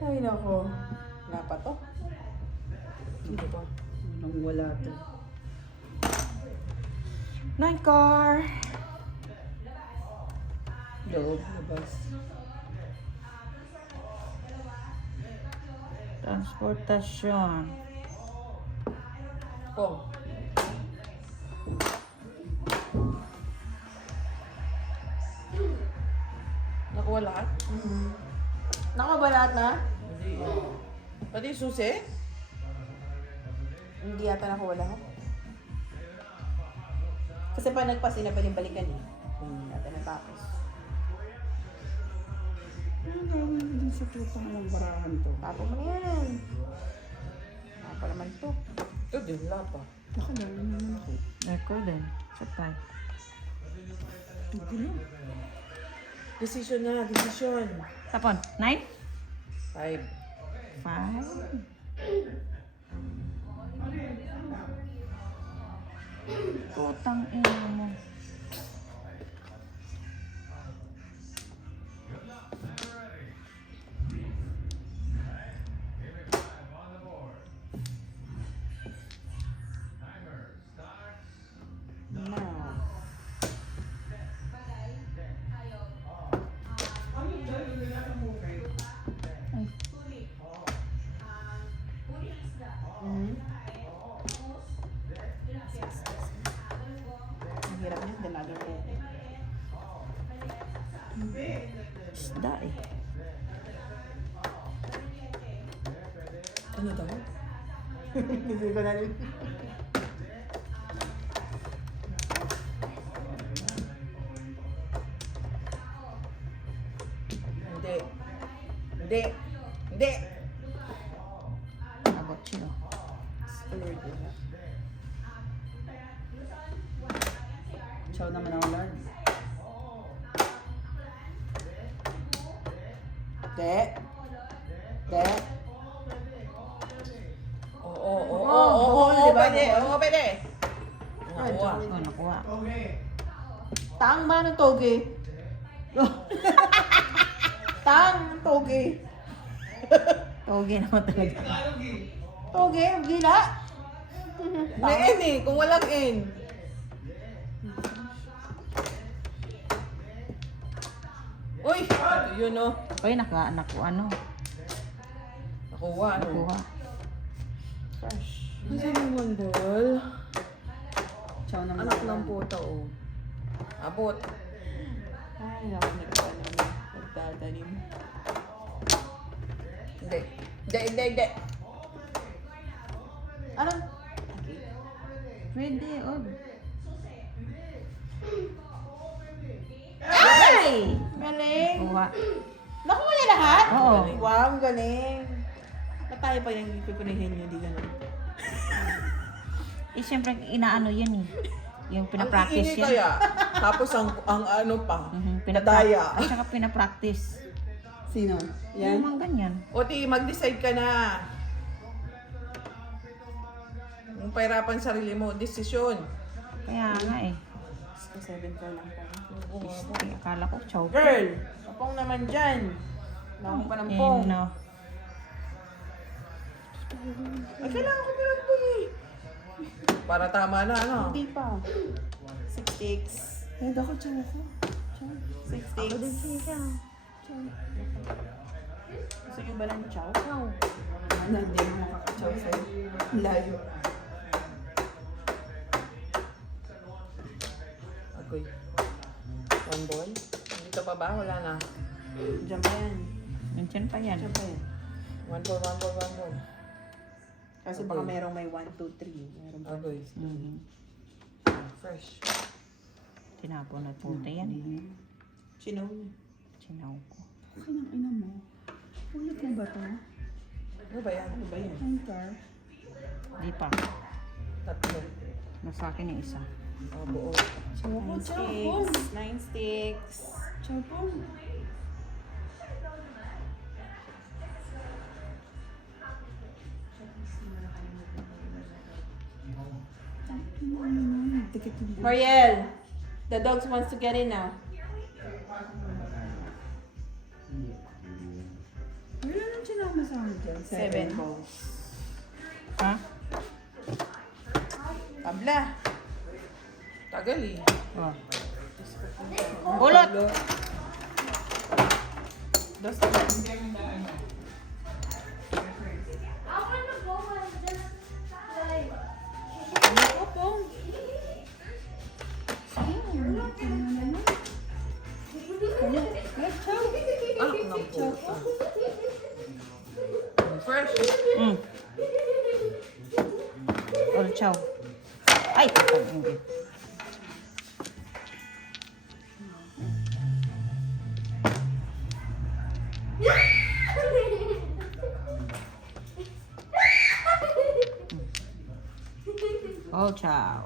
Ay, nako. Wala pa to. Hindi pa. Nang wala to. Night car. Loob, labas. Transportasyon. Oh. Nakuha lahat? Nakuha ba lahat na? Hindi. Pati yung susi? Hindi yata nakuha lahat. Kasi pa nagpasi na pwedeng balikan eh. Hindi yata natapos. Ang gawin din sa tutang ng barahan to. Tapo mo na yan. Tapo naman to. Ito din, wala pa. Nakalawin naman ako. Record din. Supply. Hindi na. Decision na, decision. Tapon. 9? 5. 5? Putang ina mo. Now. Ang hirap niya, dalaga ko. Isda eh. Ano daw? Hindi ko na rin. Hindi. Hindi. Hindi. Abot siya. Scared eh. Chow naman ako, Lord. Hindi. Hindi. Oo, diba? pwede. Oo, pwede. Nakuha. Oh, nakuha. Tang ba ng toge? Tang ng toge. Toge naman talaga. Toge, ang gila. May N eh, kung walang N. Uy, yun o. Uy, nakuha. Ano? Nakuha, ano? Nakuha. Fresh. Kasi naman, Dol. Chow naman Anak ako, ng Lord. puta, oh. Abot. Ay, ako nagtatanim. Hindi. Hindi. Ano? Pwede, oh. Ay! Galing! Nakuha. Nakuha niya lahat? Oo. Wow, ang galing. Na tayo pa yung pipilihin niyo, di ganun. Eh, syempre, inaano yan eh. Yung pinapractice Ang yan. kaya. Tapos ang ano pa. Pinapractice. Nadaya. At saka pinapractice. Sino? Yan? Yung mga ganyan. Oti, mag-decide ka na. Yung pahirapan sarili mo, desisyon. Kaya nga eh. 7 ko lang pa. Eh, akala ko chow. Girl! Kapong naman dyan. Nakong pa ng pong. No. Ay, kailangan ko pa ng pong eh. Para tama na, ano? Hindi pa. 6 sticks. Ay, ako, chow ako. 6 sticks. Gusto nyo ba ng chow? Chow. Ano, hindi mo makakachow sa'yo. Layo. Agoy. One ball? Dito pa ba? Wala na. Diyan pa yan. Nandiyan pa yan. Diyan pa yan. One ball. Kasi baka merong may 1, 2, 3. Meron pa. Agoy. Mhm. Fresh. Tinapon na puta yan. Sino? Sinaw ko. Okay ng ina mo. Ulit mo ba to? Ano ba yan? Ang car. Di pa. Tatlo. Nasa akin yung isa. Oh, buo. Chow ako, 9 chow ako. sticks. 9 sticks. Chow ako. Mariel, the dogs wants to get in now. Wala nang sinama sa akin dyan? 7 balls. Ha? Tabla. Tagal eh. Oh. Ulot! Dos. Ano po? Ah, naputa. Fresh. Mm. Ulit, chow. Ay, hindi. Oh, chow.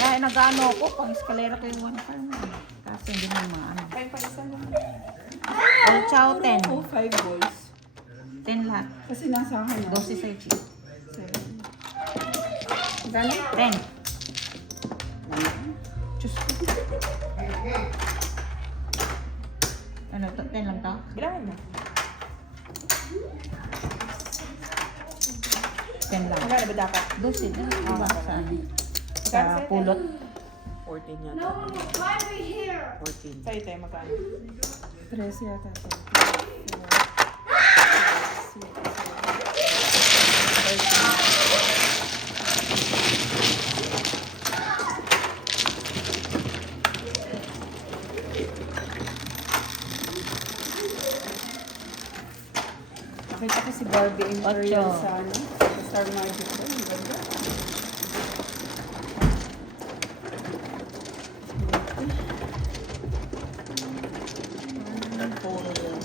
Ay, nag-ano ako. Pang eskalera ko yung 1 farm. Kasi hindi mo maano. Kain pa isa naman. Oh, chow, 10. Oh, 5 balls. 10 lahat. Kasi nasa akin na. 12 sa'yo, Chi. 7. Gano'n? 10. Diyos ko. Ano, 10 lang to? Bilangan mo. 10 lang. Magkano ba dapat? 12 din. Diba? Saan? Sa Magkano? pulot. 14 yata. 14. Sa'yo tayo magkano? 13 yata ito. Nakita ko si Barbie Imperial Ocho. sa ano, sa Star Magic ko. Ang ganda. Puro yun.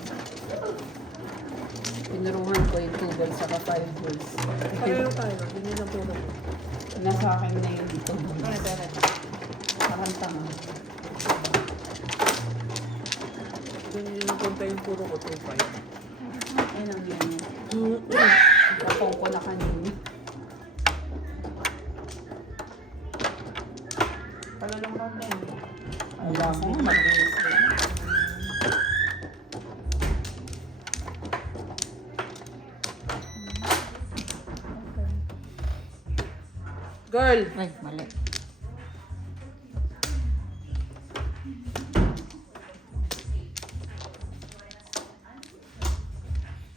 Pinuruhan ko yung 2 balls saka 5 balls. Pareho tayo. Hindi na puro ko. Nasa akin na yung dito. Ano ba? Nakantanga. Doon yun ang punta yung puro ko. 2-5. Ayun ang yun. Kapong ko na kanina. Palalong round na yun. Alam mo, mabilis din. Girl! Ay, mali.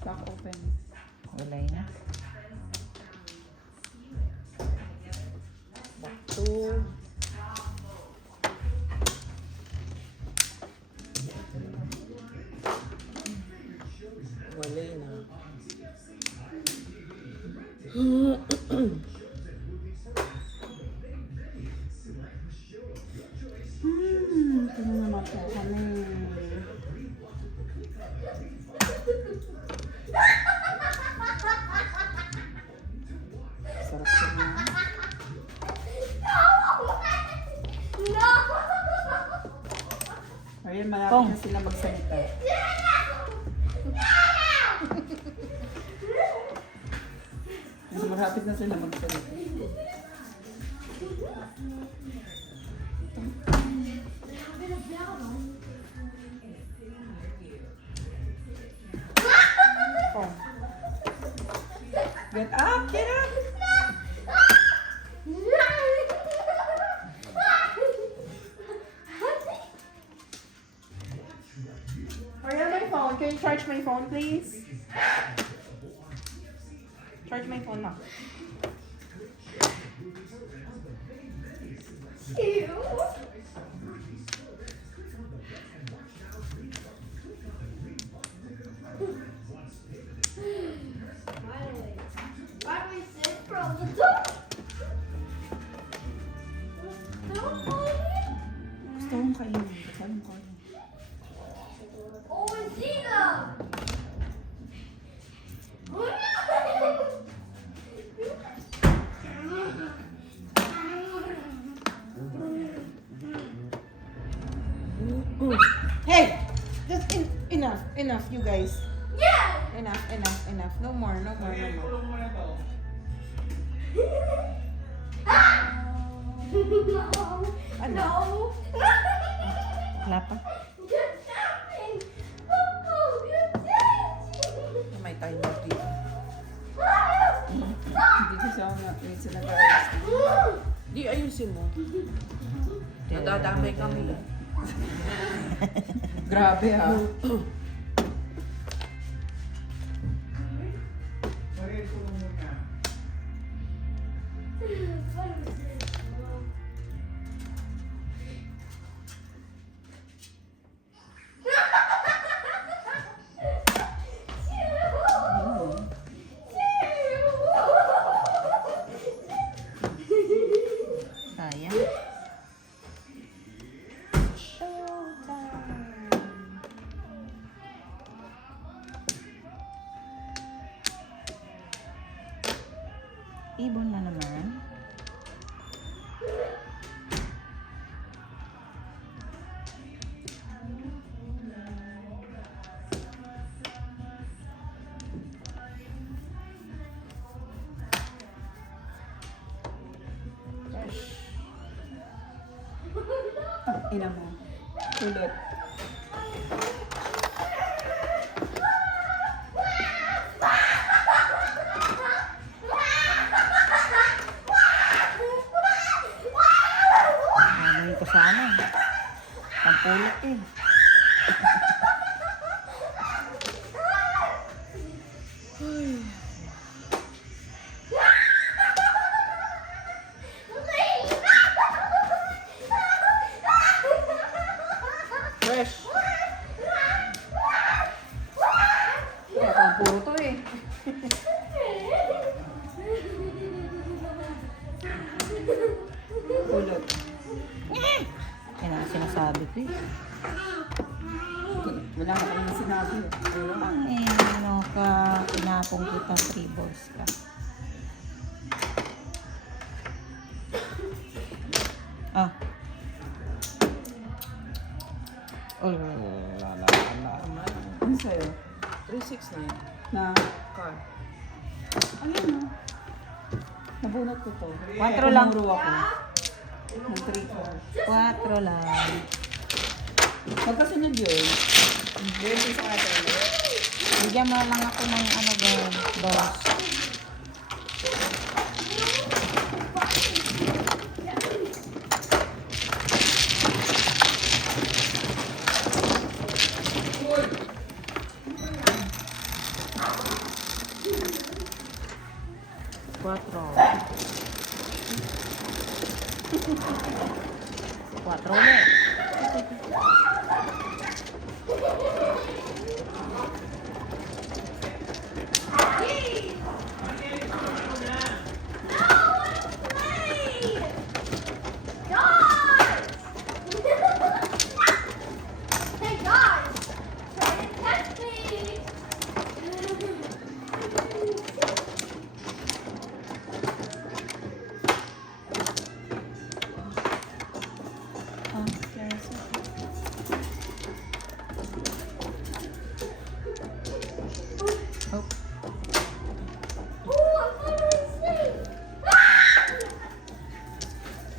Back open. Walay na. Back to... Walay na. Ito na naman po kami. Sarap siya. Ayun, malapit Pong. na sila magsalita. Malapit na sila magsalita. Pong. Get up! Get up! Ariel, my phone. Can you charge my phone, please? Charge my phone now. Gusto kong kainin. Saan ko? Hey! Just enough, you guys. Enough. No more. Ano? Wala pa. Wait, sila guys. Di ayusin mo. Nadadamay kami. Grabe ha. Sayang. Ibon na naman. Ina mo. Kulot. Gagawin ko sana. Pampulot eh. Fresh! Kaya pang puro to eh. Kulot. Yan ang sinasabi ko eh. Wala ka kami sinabi. Ano ka, pinapong kita, 3 balls ka. Ah. Oh, Ano sa'yo? 369. Na, Car. ayun na. Nabunot ko to. 4 lang. Tumuro ako. Ng 3 4 lang. Magkasunod yun. Very sa atin. Bigyan mo lang ako ng ano girl, balls. Cuatro. 4 ulit. Hey guys! Try to catch me! Oh, there's Oh, Ooh, I'm finally asleep!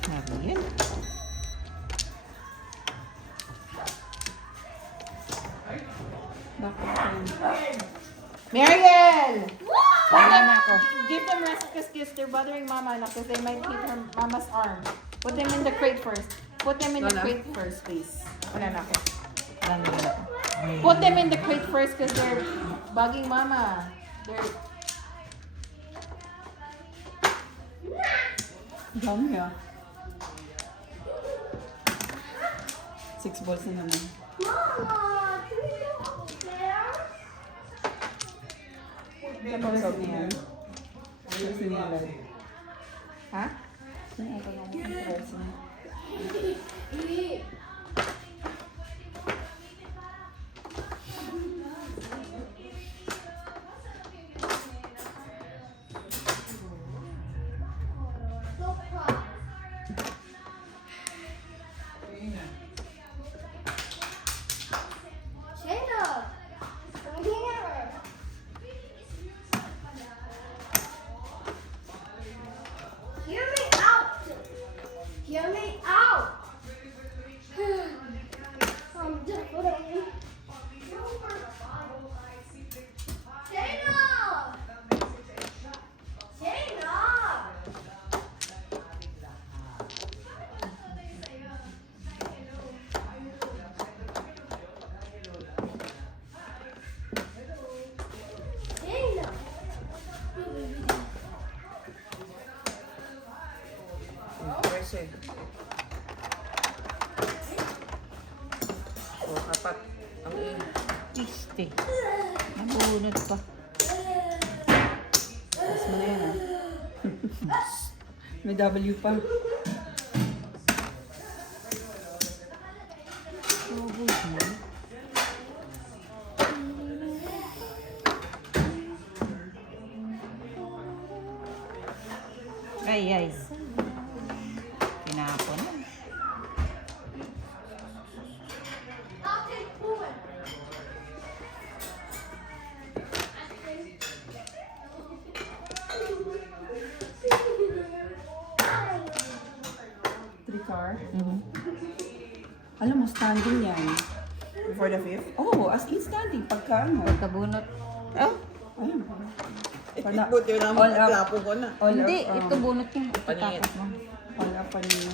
sabi yun. Mariel! Wala na ako. Give them rescue kiss. They're bothering Mama now because they might hit her Mama's arm. Put them in the crate first. Put them in the Wala. crate first, please. Wala na ako. Wala na ako. Put them in the crate first because they're bugging Mama. They're... Dami ah. 6 balls na naman. Mama, can we go upstairs? Kapag na yan. Tapos nilad. Ha? Saan ako lang ang balls na? Shayna, come here. Hear me out. Hear me out. apat. Ang A. Este. Nabunod pa. Tapos mo na yan ah. May W pa. Ubus mo. Ay. Tinapon. I'll take one. Three car. Mhm. Alam mo, standing yan. Before the fifth? Oh, as in standing. Pagka ano. Pagkabunot. Oh, Ayun. Wala. Buti na All up. lapo ko na. All hindi. up, Ito bunot niya. Ito Paningin. tapos mo. All up pa niya.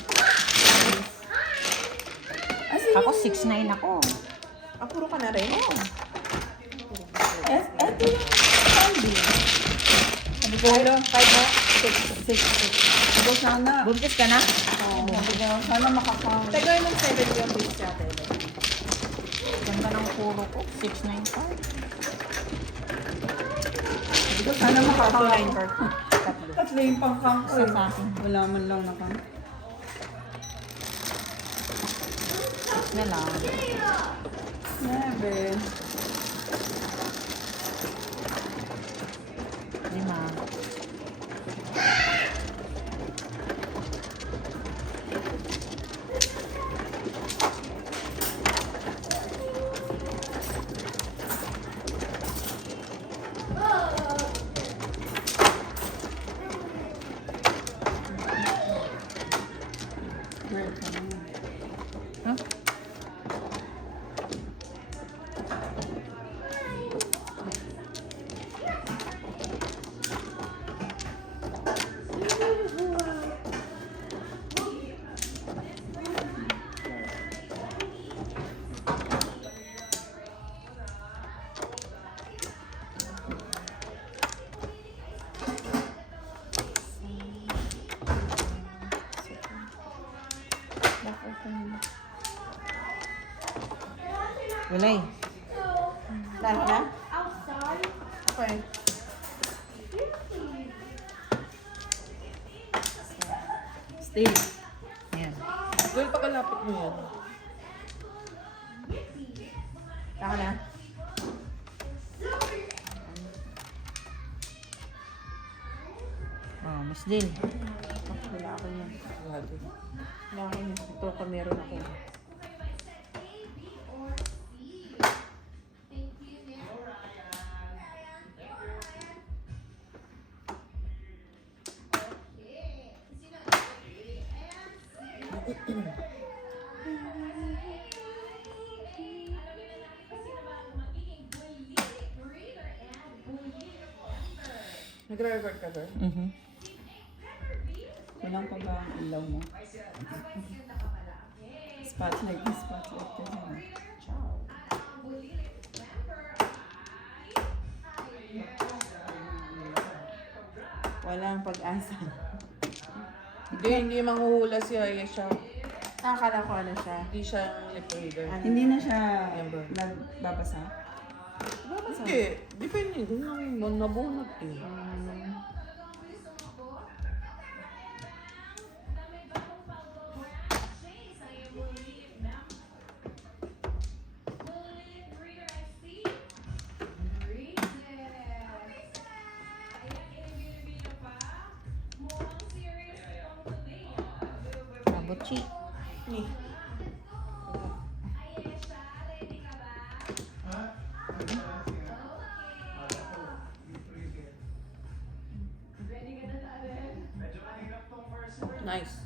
As in, Ako 6'9" ako. Ah, puro ka na rin? Oo. eto yung standing. Sabi ko, 5 mo? 6. Ito sana. Buntis ka na? Oh, sana makaka... Tagay ng 7 yung base natin. Ganda ng puro ko. 6'9" pa. Ito sana makaka... 9 card. Tatlo yung pangkang ko. Isa sa akin. Wala man lang nakang. Na lang. 9. 5. Huh? Walay. Lahat na? Outside. Okay. Stay. Yan. Well, pagkalapit mo yan. Saka na? Oh, Miss Dil. Wala ako yan. Wala din. Wala ako yan. Ito ka meron ako. Nagre-record ka, girl? Mhm. Walang pa ba ang ilaw mo? Spotlight. Walang pag-asa. Hindi manghuhula si Aya siya. Nakakala ko ano siya. Hindi siya lip reader. Hindi na siya Member. nagbabasa. Hindi. Depende. Kung nabunot eh. Butchi. Nice.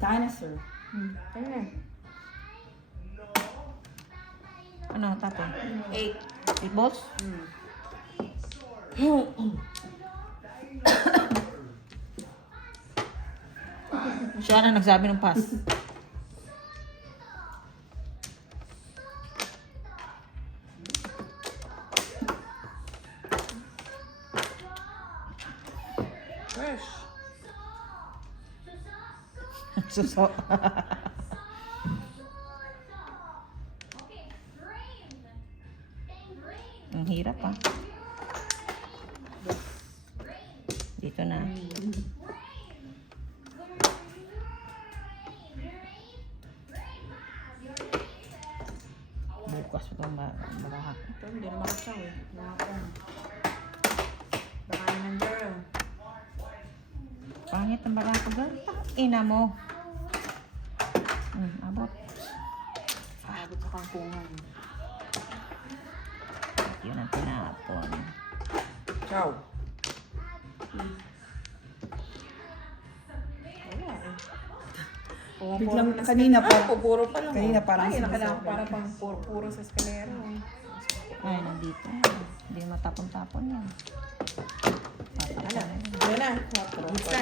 Dinosaur. Ano, tapon? 8. 8 balls? Siya na nagsabi ng pass. Fresh. Suso. Ang hirap ah. Dito na. Bukas itong malahat. Ito, hindi naman kasaw eh. Nakapon. Baka naman girl. Pangit ang barako girl. Ina mo. Abot. Abot sa kangkungan. Yun ang tinapon. Ciao. Wala eh. Biglang kanina pa. Puro pa lang. Kanina parang Ay, sinasabi. parang pang puro sa eskalera. Ay, nandito. Hindi matapon-tapon yan. Tatapon. Yan na.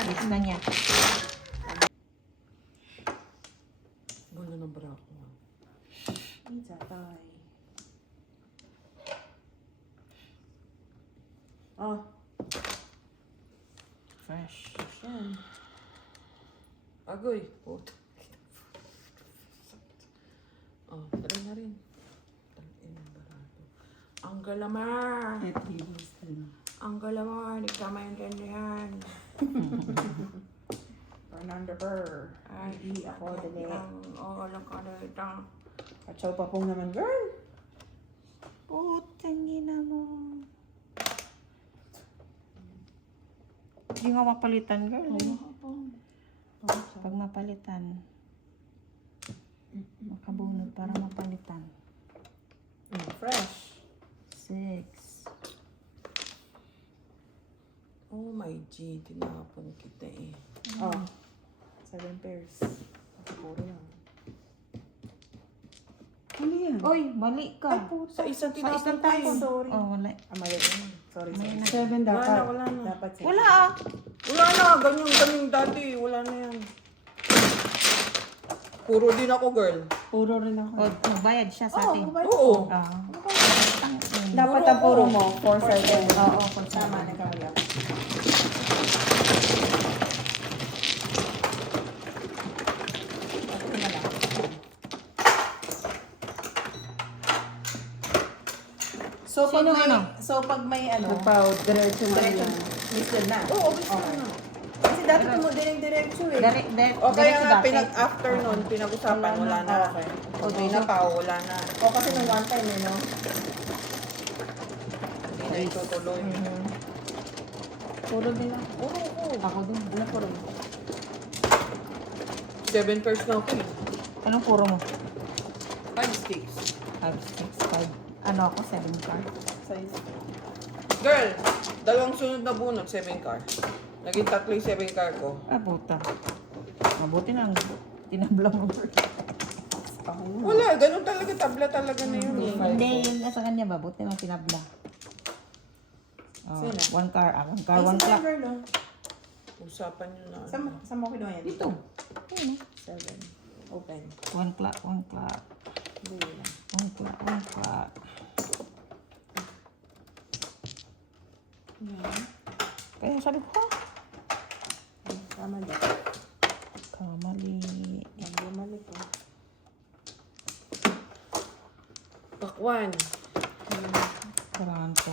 Gis na niya. Gulo ng brako. Pizza tayo. Oh, Fresh. yan. Agoy. Puto. Oh, try na rin. Tangin ng barato. Ang galamar. Ang galamar. Hindi ka maintindihan. Fernando Burr. Ay, ako dali. Oo, lang ka na itang. Kachaw pa pong naman, girl. Putang ina mo. Hindi nga mapalitan, girl. Pag mapalitan, makabunod para mapalitan. Fresh. 6. Oh my G, tinapon kita eh. Oh. 7 pairs. Puro lang. Ano yan? Oy, mali ka. Sa isang Sa isang tinapon tayo. ko. Oh, mali. Mali naman. Sorry, May sorry. 7 na. dapat. Wala na. Dapat 7. Wala ah. Wala na, ganyan dati. Wala na yan. Puro din ako, girl. Puro rin ako. O, magbayad siya sa atin. Oo. Ah. Dapat ang puro mo. 4 7. Oo, Tama, nagkamali ako. So pag Sino may ano? pag may ano, Nagpa-out. diretso listed na. Oo, gusto Okay. na. Kasi dati mo diretso eh. O kaya nga, after nun, pinag-usapan, wala na. Okay. O, di na pa, wala na. O kasi nung one time eh, no? Hindi na itutuloy. Puro din ako. Puro ko. Ako din. Ano puro mo? 7 pairs na ako eh. Anong puro mo? 5 sticks. 5, 6, 5. Ano ako? 7 card. Size. Girl, dalawang sunod na bunot, 7 car. Naging 3 yung 7 car ko. Ah, puta. Mabuti na lang. Tinabla mo. Wala, ganun talaga, tabla talaga na yun eh. Hindi, yung nasa kanya ba? Buti lang tinabla. Oh, Sino? 1 car. Ah, 1 car, Ay, 1 si clock. Trevor, no? Usapan nyo na. Sa mo kinuha yan? Dito. 7. Open. 1 clock, 1 clock. Hindi lang. 1 clock, 1 clock. Kaya sabi ko, Tama daw. kamali. Hindi mali ko. Pakwan. Kailangan ko.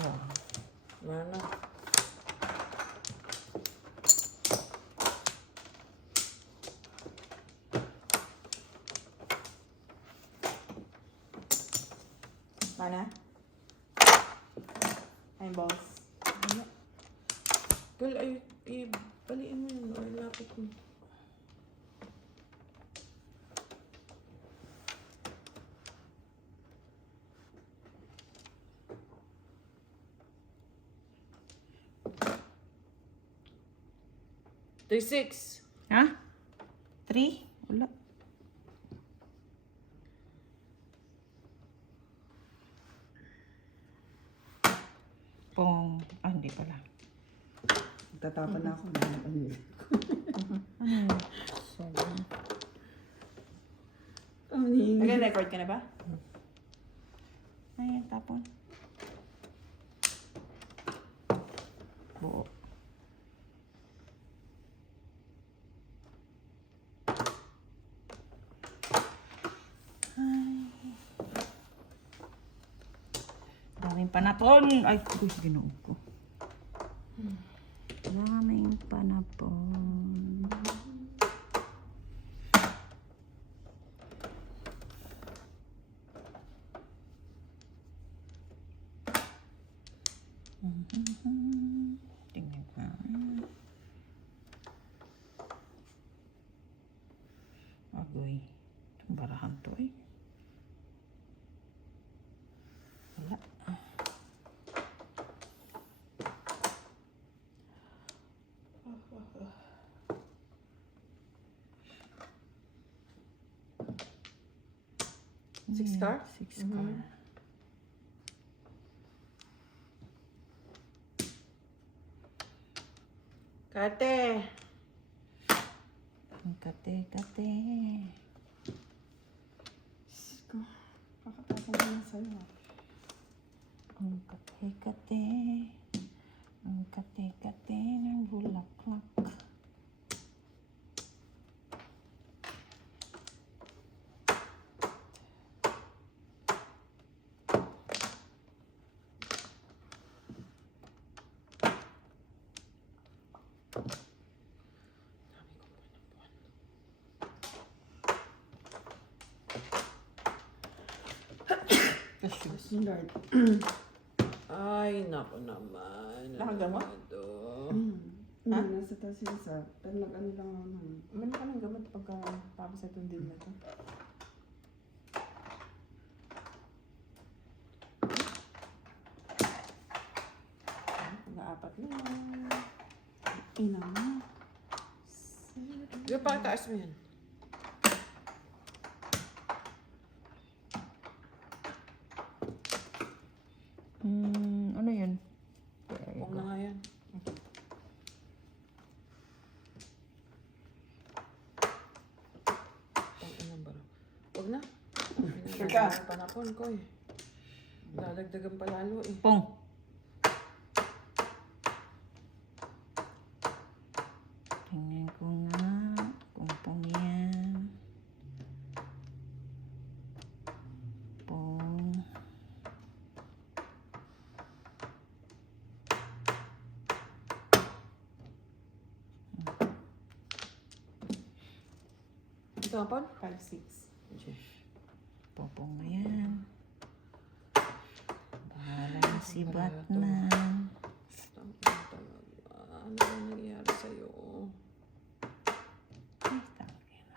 Mana. Mana? Ay, boss. Girl, ay, baliin mo yun. Or lapit mo. Three, 6. Ha? 3? Wala. Pong. Ah, hindi pala. Tatapon na ako. Ano yun? 7. Nag-record ka na ba? Ayan, tapon. Buo. panapon. Ay, uy, ginoo ko. Daming panapon. Tingnan ko. Agoy. Itong barahan to eh. Wala. Six car? Six car. Kate. Ang kate-kate. Kakatapon ko na sa'yo. Ang kate-kate. Ang kate-kate ng bulaklak. Lord. Ay, naku naman. Nakagamot? Ano to? Hindi, nasa taas yung isa. Pero nag-ano lang naman. Meron ka ng gamot pagka tapos itong din na to. Pag-aapat na. Ina mo. Di ba parang taas mo yan? Ano yun? Huwag na nga yan. Ang baro. Huwag na. Sure ka? Panapon ko eh. Lalagdagan pa lalo eh. Pong. Tingnan ko nga kung pong yan. Pong. Ito ang pon? 5-6. Popong na yan. Bahala na si Batman. Ano ba nangyayari sa'yo? Ay, tangin.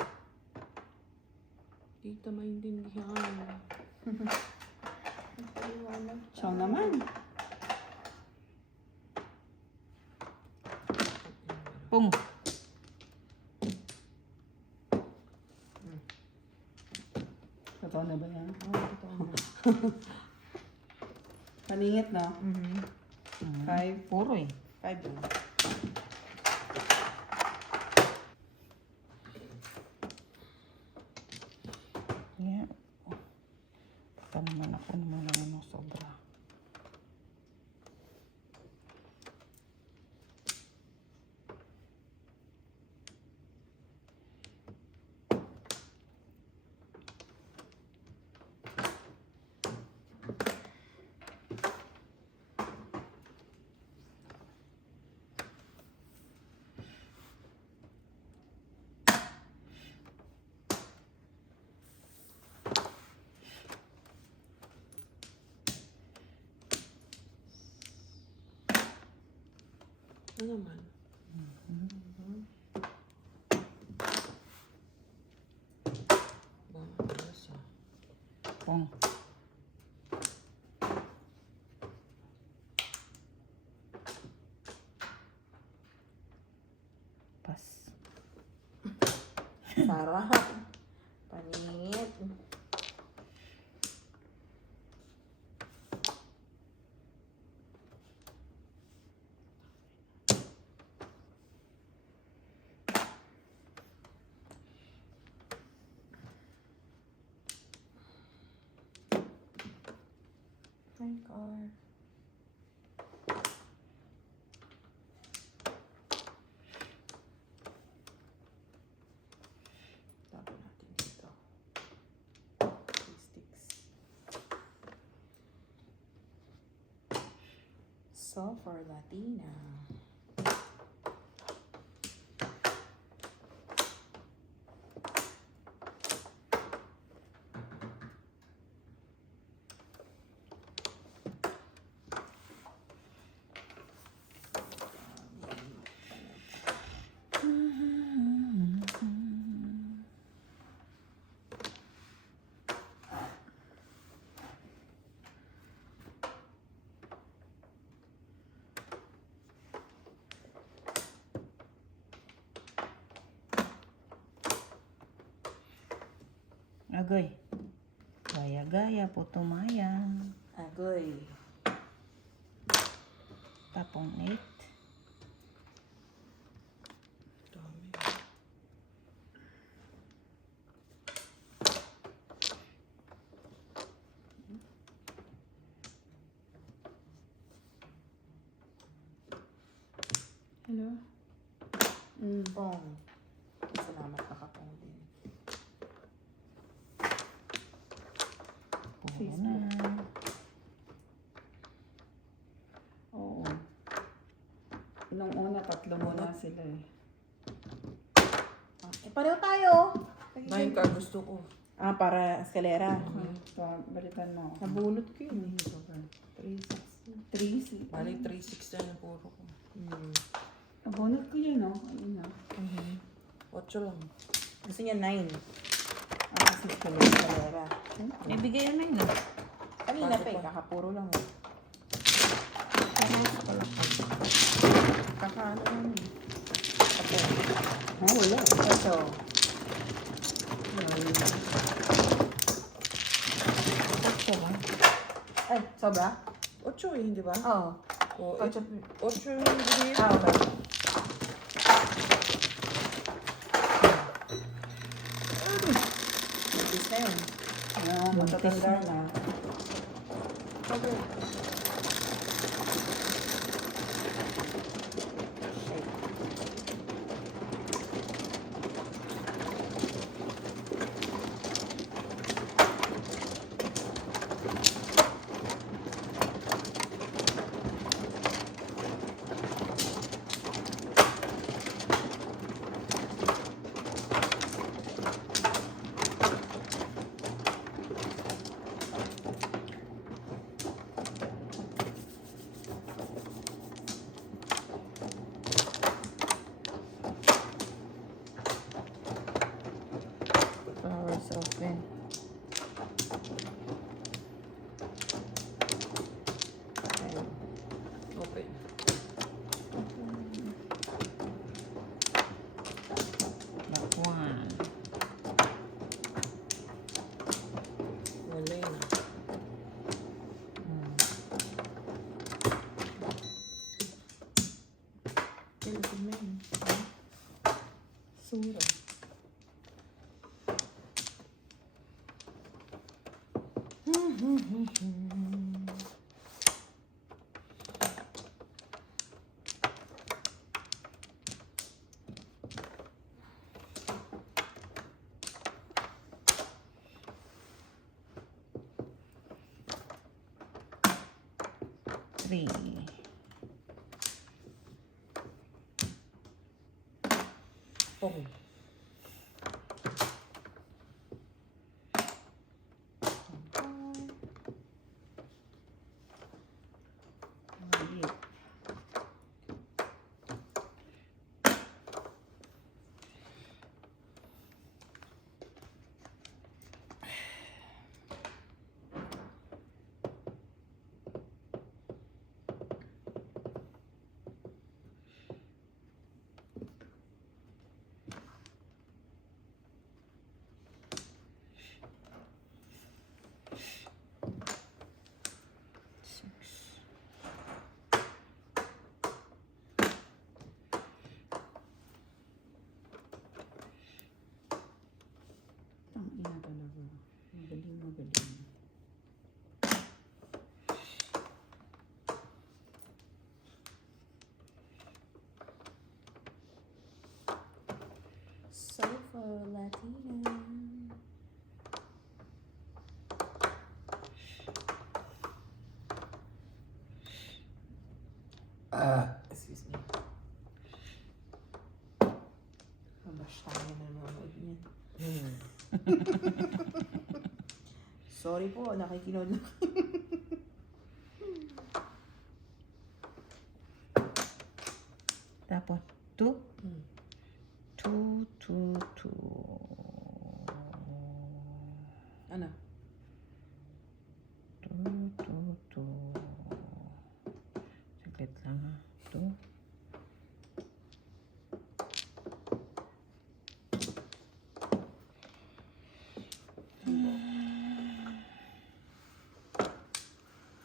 Di kita maintindihan. Siya naman. Pong. Totoo na ba yan? Totoo na. Paningit, no? 5. Puro eh. 5 lang. Yeah. Baka naman ako naman ang sobra. Ano naman? Bawas ah. Pong. Pas. Sarap. Paningit. Thank God. Tapos natin dito. 3 sticks. So for Latina. Agoy. Gaya-gaya, putumaya. Agoy. Tapong 8. Dami. Hello? Pong. Salamat nakapong din. Puro na. Oo. Nung una, 3 muna sila eh. Pareho tayo. 9 ka gusto ko. Para eskalera. So, balikan mo. Nabunot ko yun. 3-6. Bali 3-6 na yung puro ko. Nabunot ko yun, no? Ayun na. 8 lang. Gusto niya 9. Kasi Eskalera. May bigay na yun. Kanina pa eh, kakapuro lang eh. Kakaano lang eh. wala. Ito. Ay, sobra? 8 eh, hindi ba? Oo. O, 8. 8 yung bigay. Okay. Mabis na yun. Matatanda na. Okay. Flowers open. Open. Bakwan. Wala na. Sura. Three. Pong. Maliit. Ang ina talaga. Magaling. So for Latina. Excuse me. Mabash tayo na nanonood niyan. Sorry po, nakikinod na. Tapos, 2. Hmm. 2, 2, 2. Ano? 2, 2, 2. Saglit lang ha. 2.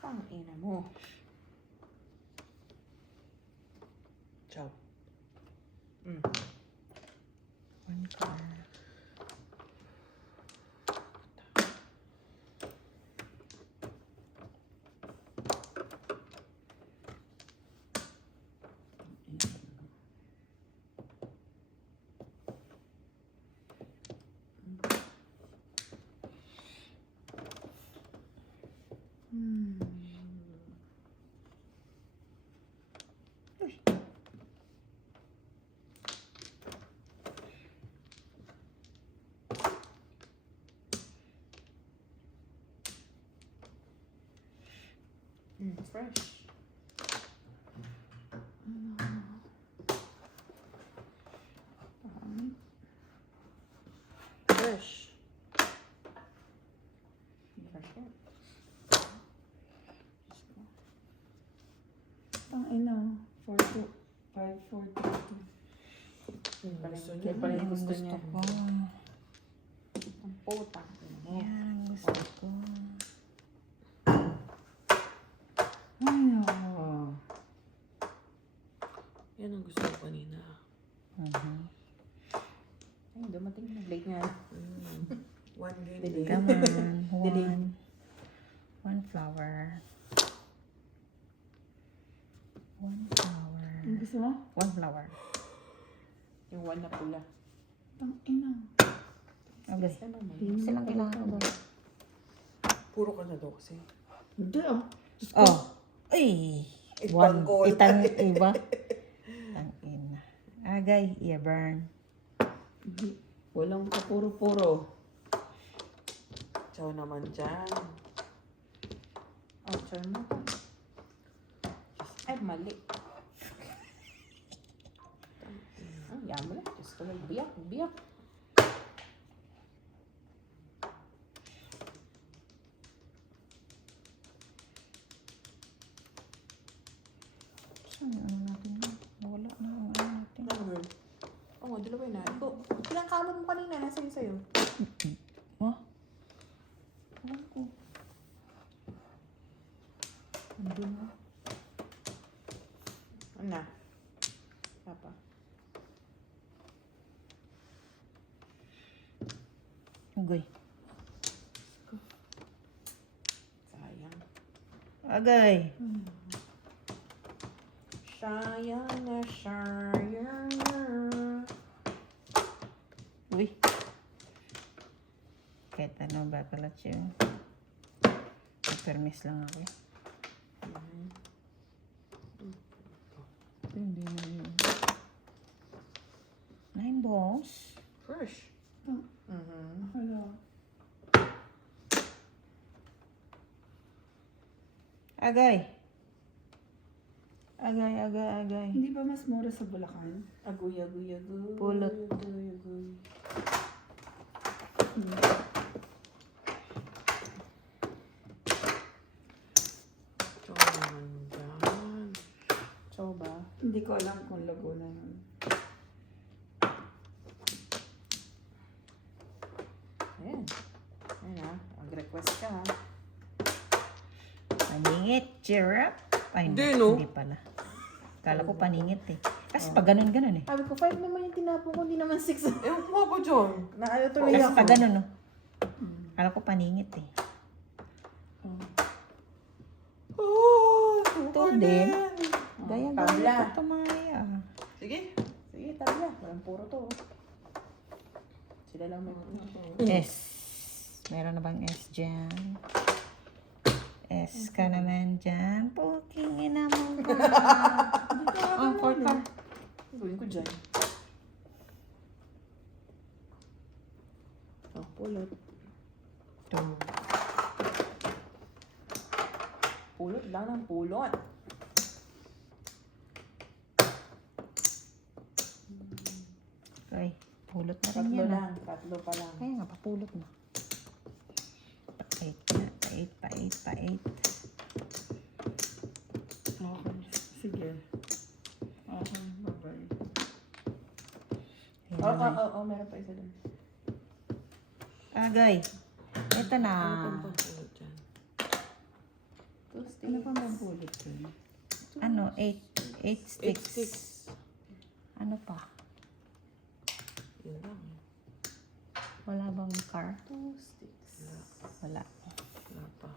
Tangina mo. Ciao. Mm. 1 card. Fresh. Fresh. Fresh yan. Ang ina. 4, 2. 5, 4, 3, 2. Kaya pala yung gusto niya. ko. Ang putang. Yan ang gusto ko. Ay, Yan ang gusto ko kanina. Ay, dumating na. Late nga. One game Delay. day. Come on. Delay. 1 flower. 1 flower. ang gusto mo? 1 flower. Yung one na pula. Ang ina. Okay. Ano mo? Silang kailangan ko. Puro ka na daw kasi. Hindi ah. Oh. Ay. Ibang goal. Itang iba. Tangin. Agay. I-burn. Hindi. Walang kapuro-puro. Ciao naman dyan. Oh, turn mo. Ay, mali. Ang yaman lang. Diyos ko lang. Biyak. Biyak. Saan yung ano natin yun? Wala na ang ano natin. Ano girl? Oo nga, dalawin na. Ito, ilang kamot mo kanina? Nasa yung sa'yo? Oh? Alam ko. Andun na. Ano na? Papa. Agoy. Sayang. Agay. Sayang na sayang na. Uy. Kahit ano ba kalat yun. Permis lang ako. Hindi na yun. 9 balls. Fresh. Wala. Agay. Agay. Hindi ba mas mura sa Bulacan? Aguy, aguy, aguy. Pulot. Aguy, aguy. Ciao naman dyan. So ba? Hindi ko alam kung Laguna nun. Ayan. Ayan ha. Mag-request ka ha. Paningit. Cheer up. Ay, Hindi, no? Hindi pala. Kala ko paningit eh. Kasi pag ganun eh. Sabi ko, 5 naman yung tinapon ko, hindi naman 6. Ewan ko nga ba dyan? Naano tuloy Kasi ako. pag ganun no. Kala ko paningit eh. Oh, Ito din. Gaya tabla. ko tumaya. Sige. Sige, tabla. Walang puro to. Sila lang may puro. S. Meron na bang S dyan? S ka naman dyan. Puking ina mo ba? Ang fourth ka. Gawin ko dyan. Oh, pulot. Two. Pulot lang ng pulot. Okay. Pulot na rin Tatlo yan. lang. Tatlo pa lang. Kaya nga, papulot na. Pa-8 na. Pa-8, pa-8, pa-8. Okay. Sige. Okay, bye-bye. Oo, meron pa isa dun. Agay. Ito na. Ano pang pulot dyan? Ano pa bang pulot ko? Ano? 8 sticks. 8, 6. Ano pa? Yun lang. Wala bang car? 2 sticks. Wala. Wala pa.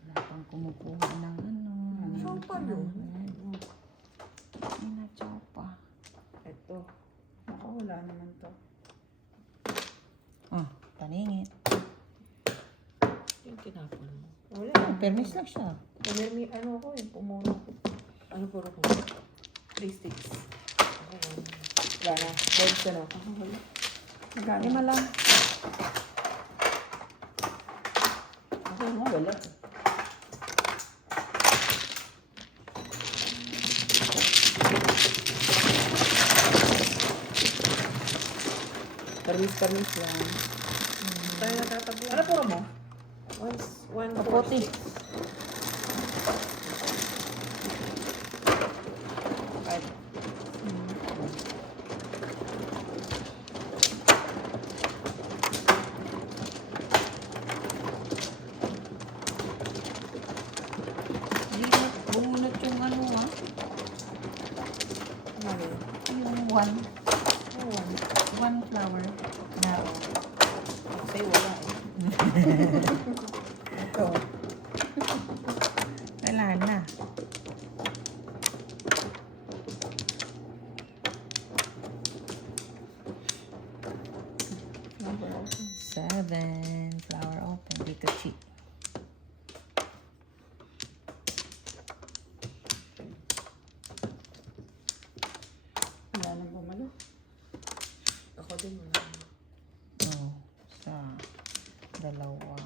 Wala pang kumukuha ng ano. Saan pa yun? Ina, chopa. Ito. Ako, wala naman to. Paningit. Yung tinapon mo. Wala. Permis lang siya. May ano ko yung pumuno. Ano puro ko? 3 sticks. Ako, wala na. Birds ka na. Ako, wala. Lima lang. Ako, wala. Permis lang. Tayo natatabo. Ano puro mo? One Kaputi. Bumunot yung ano Ano? yung one flower. Na, Sa'yo wala eh. ito. Wala na. Seven. Flower open. Dito, cheap. Wala nang bumalo. Ako din wala. Oh, sa dalawa.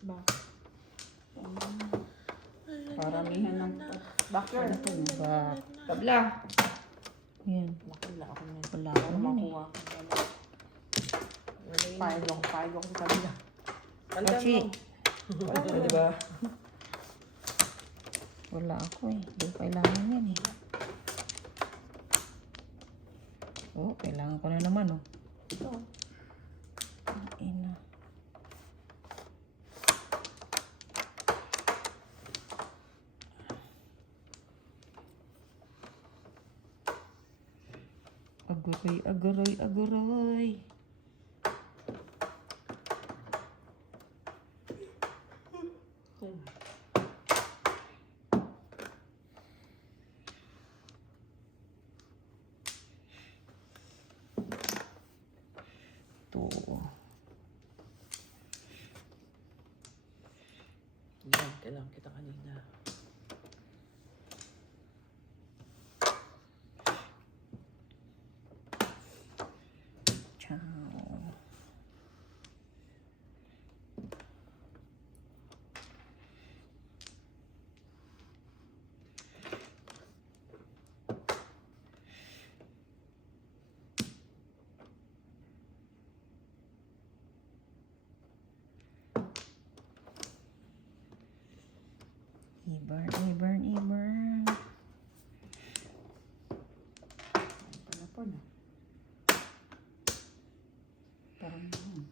Ba? Paramihan ng backyard. Ba, Tabla. yan. Wala ako na. Wala ako nun eh. Makuha. Pahig ako sa kabila. Pachi. Wala, di ba? Wala ako eh. Hindi ko kailangan yan eh. Oh, kailangan ko na naman oh. Ito. Ina. Aguroy, aguroy, aguroy. Ito. Yan, kailangan kita kanina. Ciao. I-burn, i-burn, i-burn. Pala po na. Parang yun.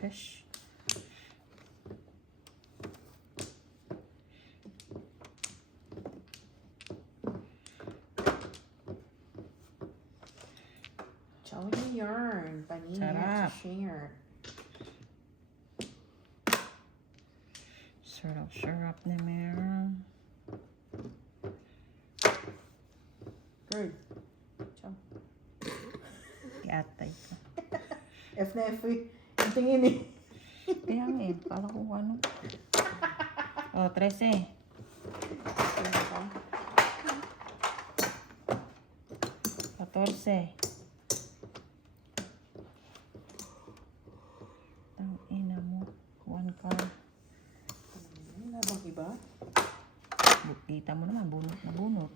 Fish. Ciao. Oh, yarn. Panis. Sarap. Share. Sarap-sarap na meron. Good. Ciao. Iatay ko. F na F eh. Ang tingin eh. Kaya nga eh, kala ko ano. Oh, 13. 14. Tangina mo. 1 card. Wala bang iba? Kita mo naman, bunot na bunot.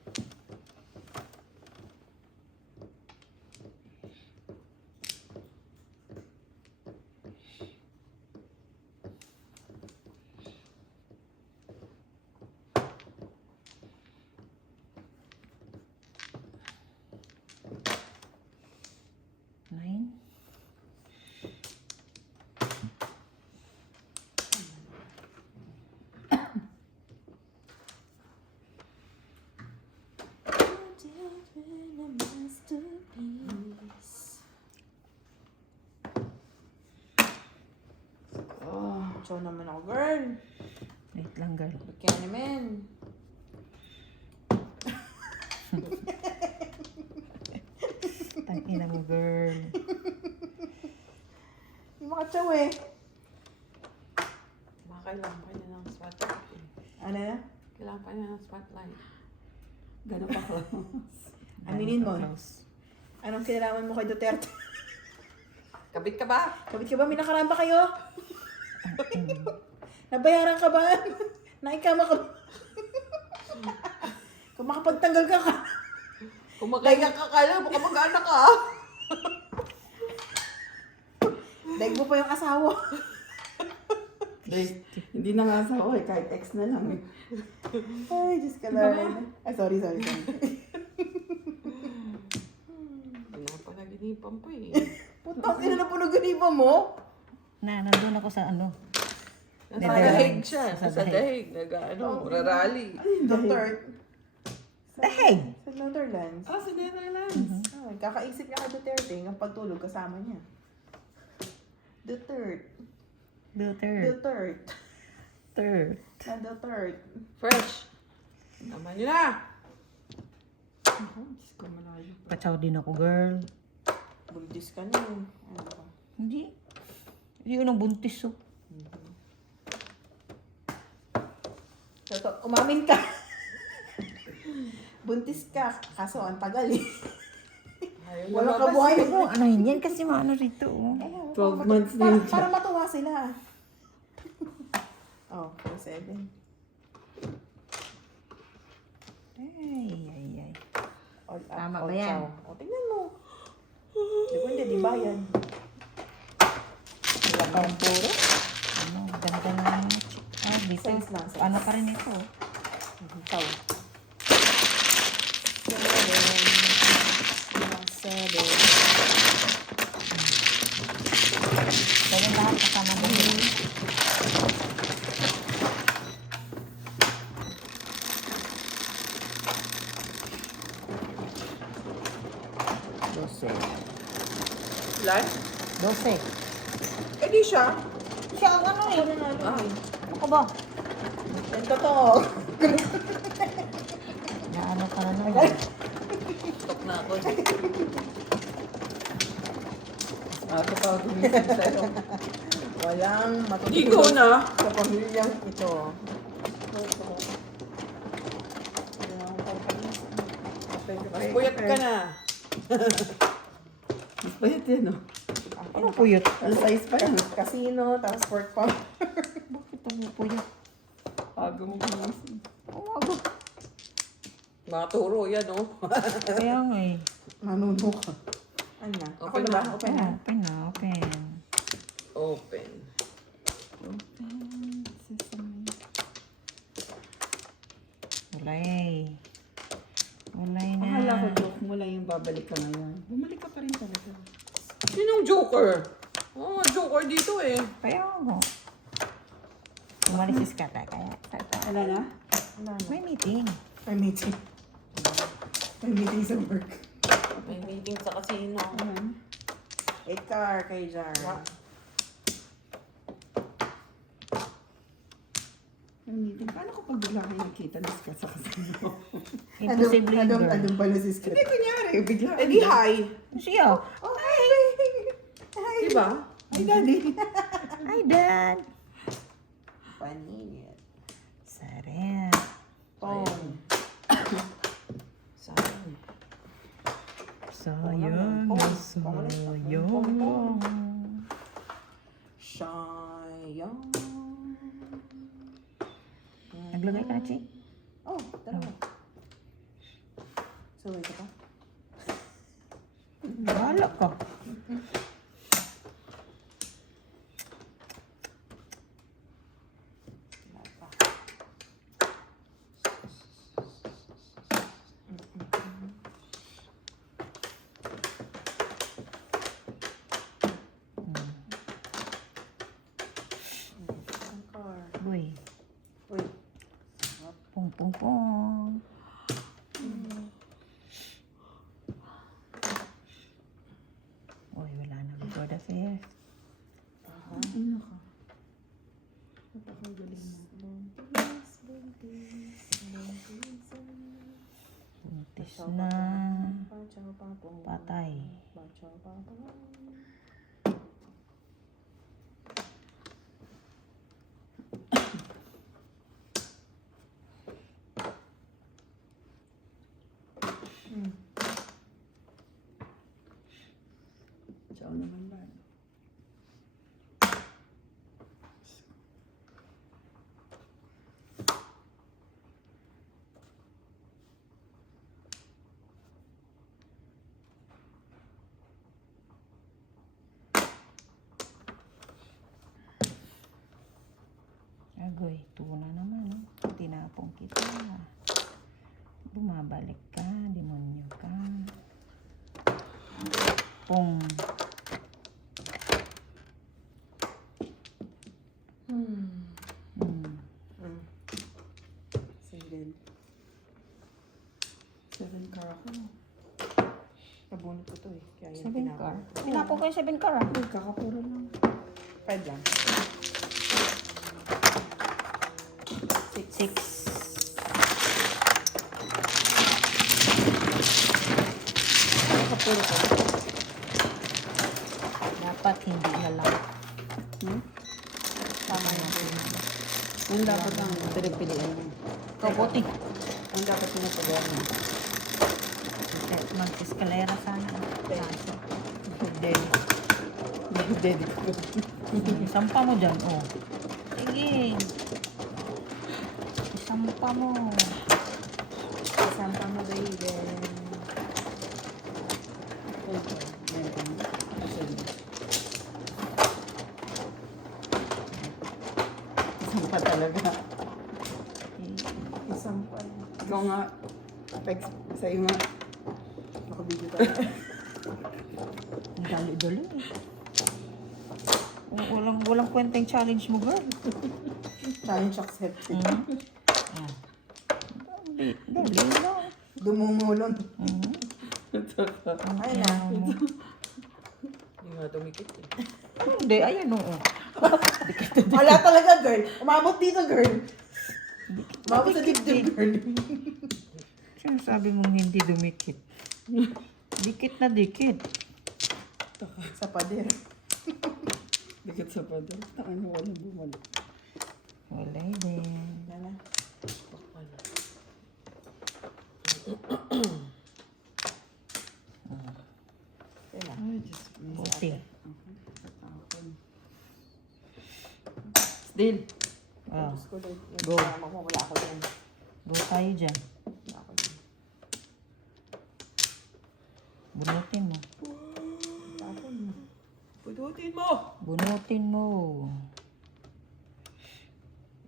Nine. Oh, ciao naman ako, girl. Wait lang, girl. Kaya naman. Tangina mo, girl. Yung mga chow eh. Kailangan pa niya ng spotlight. Ano na? Kailangan pa niya ng spotlight. Ganun pa close. Aminin mo. Close. Anong kinalaman mo kay Duterte? Kabit ka ba? Kabit ka ba? May nakaraan ba kayo? Nabayaran ka ba? Naikama ka ba? Kung makapagtanggal ka ka. Kumakain ka kakala, baka mag-anak ka. Daig mo pa yung asawa. Like, hindi na nga asawa eh, kahit ex na lang eh. Ay, Diyos ka Lord. Ay, sorry. Pinapanaginipan pa eh. Putang ina na punog-ganiba mo. Nandun ako sa ano. Nasa dahig siya. Nasa dahig. Nag-ano, rarally. Duterte. Dahig! Sa Netherlands. Ah, sa Netherlands. Kakaisip niya kay Duterte ng pagtulog kasama niya. Duterte. Third. Na Duterte. Fresh. Naman yun na. Ako, Diyos ko, malayo. Pachaw din ako, girl. Buntis ka na yun. Ano ba? Hindi. Yun ang buntis, oh. Umamin ka. Buntis ka. Kaso, ang tagal eh. Walang kabuhay. Oh, ano yun yan? Kasi maano rito, oh. 12 months na yun. Para matuwa sila. Oh, 7. Ay. All up, Tama all ba yan? chow. O, tingnan mo. Depende, di ba yan? Lakaw puro. Ano, ganda na lang. Ah, dito. Size lang, size. Ano pa rin ito? Chow. 7. Kaya lahat kasama din. Lan? 12. Eh di siya. Siya ang ano eh. Ay. Ako ba? Yan totoo. Naano ka na naman. Stop na ako. Ako pa gumising sa'yo. Walang Ikaw matutulog na. sa pamilyang ito. Mas puyat ka na. Mas payat yan, no? Ano puyot? Ano size pa yan? Casino, tapos pork pump. Bakit ang puyot? Aga mo gumising. Oo, ako. Mga turo yan, oh. Kaya nga eh. Nanuno ka. Ano na? Ako Open na ba? na. Open na. Open na, open. Open. Walay. Walay na. Akala ko joke mo lang yung babalik ka ngayon. Bumalik ka pa rin talaga. Sinong joker? Oh, joker dito eh. Kaya nga. Umalis si Skata, kaya. Wala na? Wala na. May meeting. May meeting. May meeting sa work. May meeting sa casino. Ayan. 8 car kay Jar. Paano ko pag bigla kayo nakita, discuss ako sa inyo? Imposible yun, girl. Anong pala si Scott? Hindi, kunyari, bigla. Eh di hi. Siya. Oh, hi! Diba? Hi, Daddy! Hi, Dad. Paningit. Sarap. Phone. Sayang. Sayang na sayang. Sayang. Naglagay ka na, Chi? Oh, dalawa. Saway ka pa? Bahala ka. Uy. Uy. Pong, pong, pong. Uy, wala na. Before the fair. Ano ka? Napakagaling mo. Buntis na. Patay. Ciao naman ba? Agoy, tuna naman. Tinapong kita. Bumabalik ka. Demonyo ka. Pong. Single. 7 car ako. Nabunot ko to eh. Kaya yan 7 tinapon. car? Tinapong ko yung 7 car ah. Uy, kakapuro lang. 5 lang. 6. Kakapuro ko. Dapat hindi na lang. Tama na. Yung dapat ang pinagpilian mo. Kabuti. Ang dapat pinapagawa mo. Mag-escalera sana. Kaso. Daddy ko. Isampa mo dyan, oh. Sige. Isampa mo. Santa mo baby. Isang pa talaga. Isang pa. Ikaw nga. Sa'yo nga. Nakabidyo tayo. Ang dali-dali. Walang kwenteng challenge mo, girl. Challenge accepted. Dali lang. Dumumulon. Ay na. Hindi nga dumikit eh. Hindi, ayan oo. Wala talaga, girl. Umabot dito, girl. Umabot sa dibdib, girl. Sinasabi mong hindi dumikit. Dikit na dikit. Sa pader. Dikit sa pader. Takan mo, walang bumalik. Wala din. Lala. Ay, Diyos ko. Buti. Still. Oh, Go. Go. Wala ako dyan. go tayo dyan. Wala ako dyan. Bunutin mo. Tapon. Pututin mo! Bunutin mo.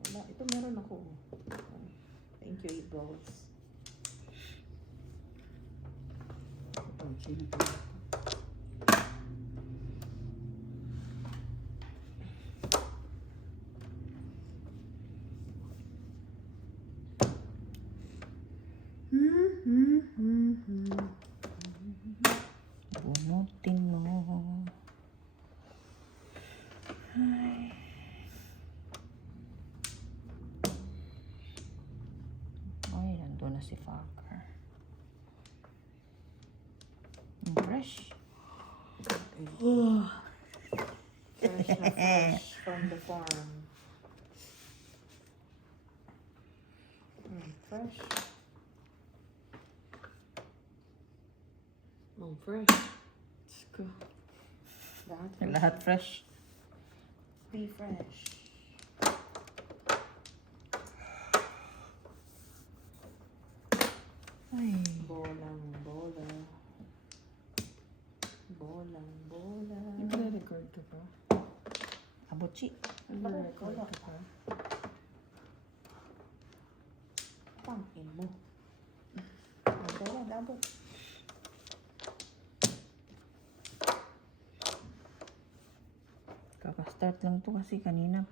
Wala. Ito meron ako. Thank you, 8 balls. Ito, sino po? Bunutin mo. Nandun na si Falker. Fresh. Fresh na fresh from the farm. Fresh. Fresh. Let's go. Lahat fresh. Be fresh. Ay. Bolang bola. Bolang bola. Nagre-record ka pa? Abuchi. Nagre-record ka pa? Tangin mo. Bola, dabot. Kaka-start lang to kasi kanina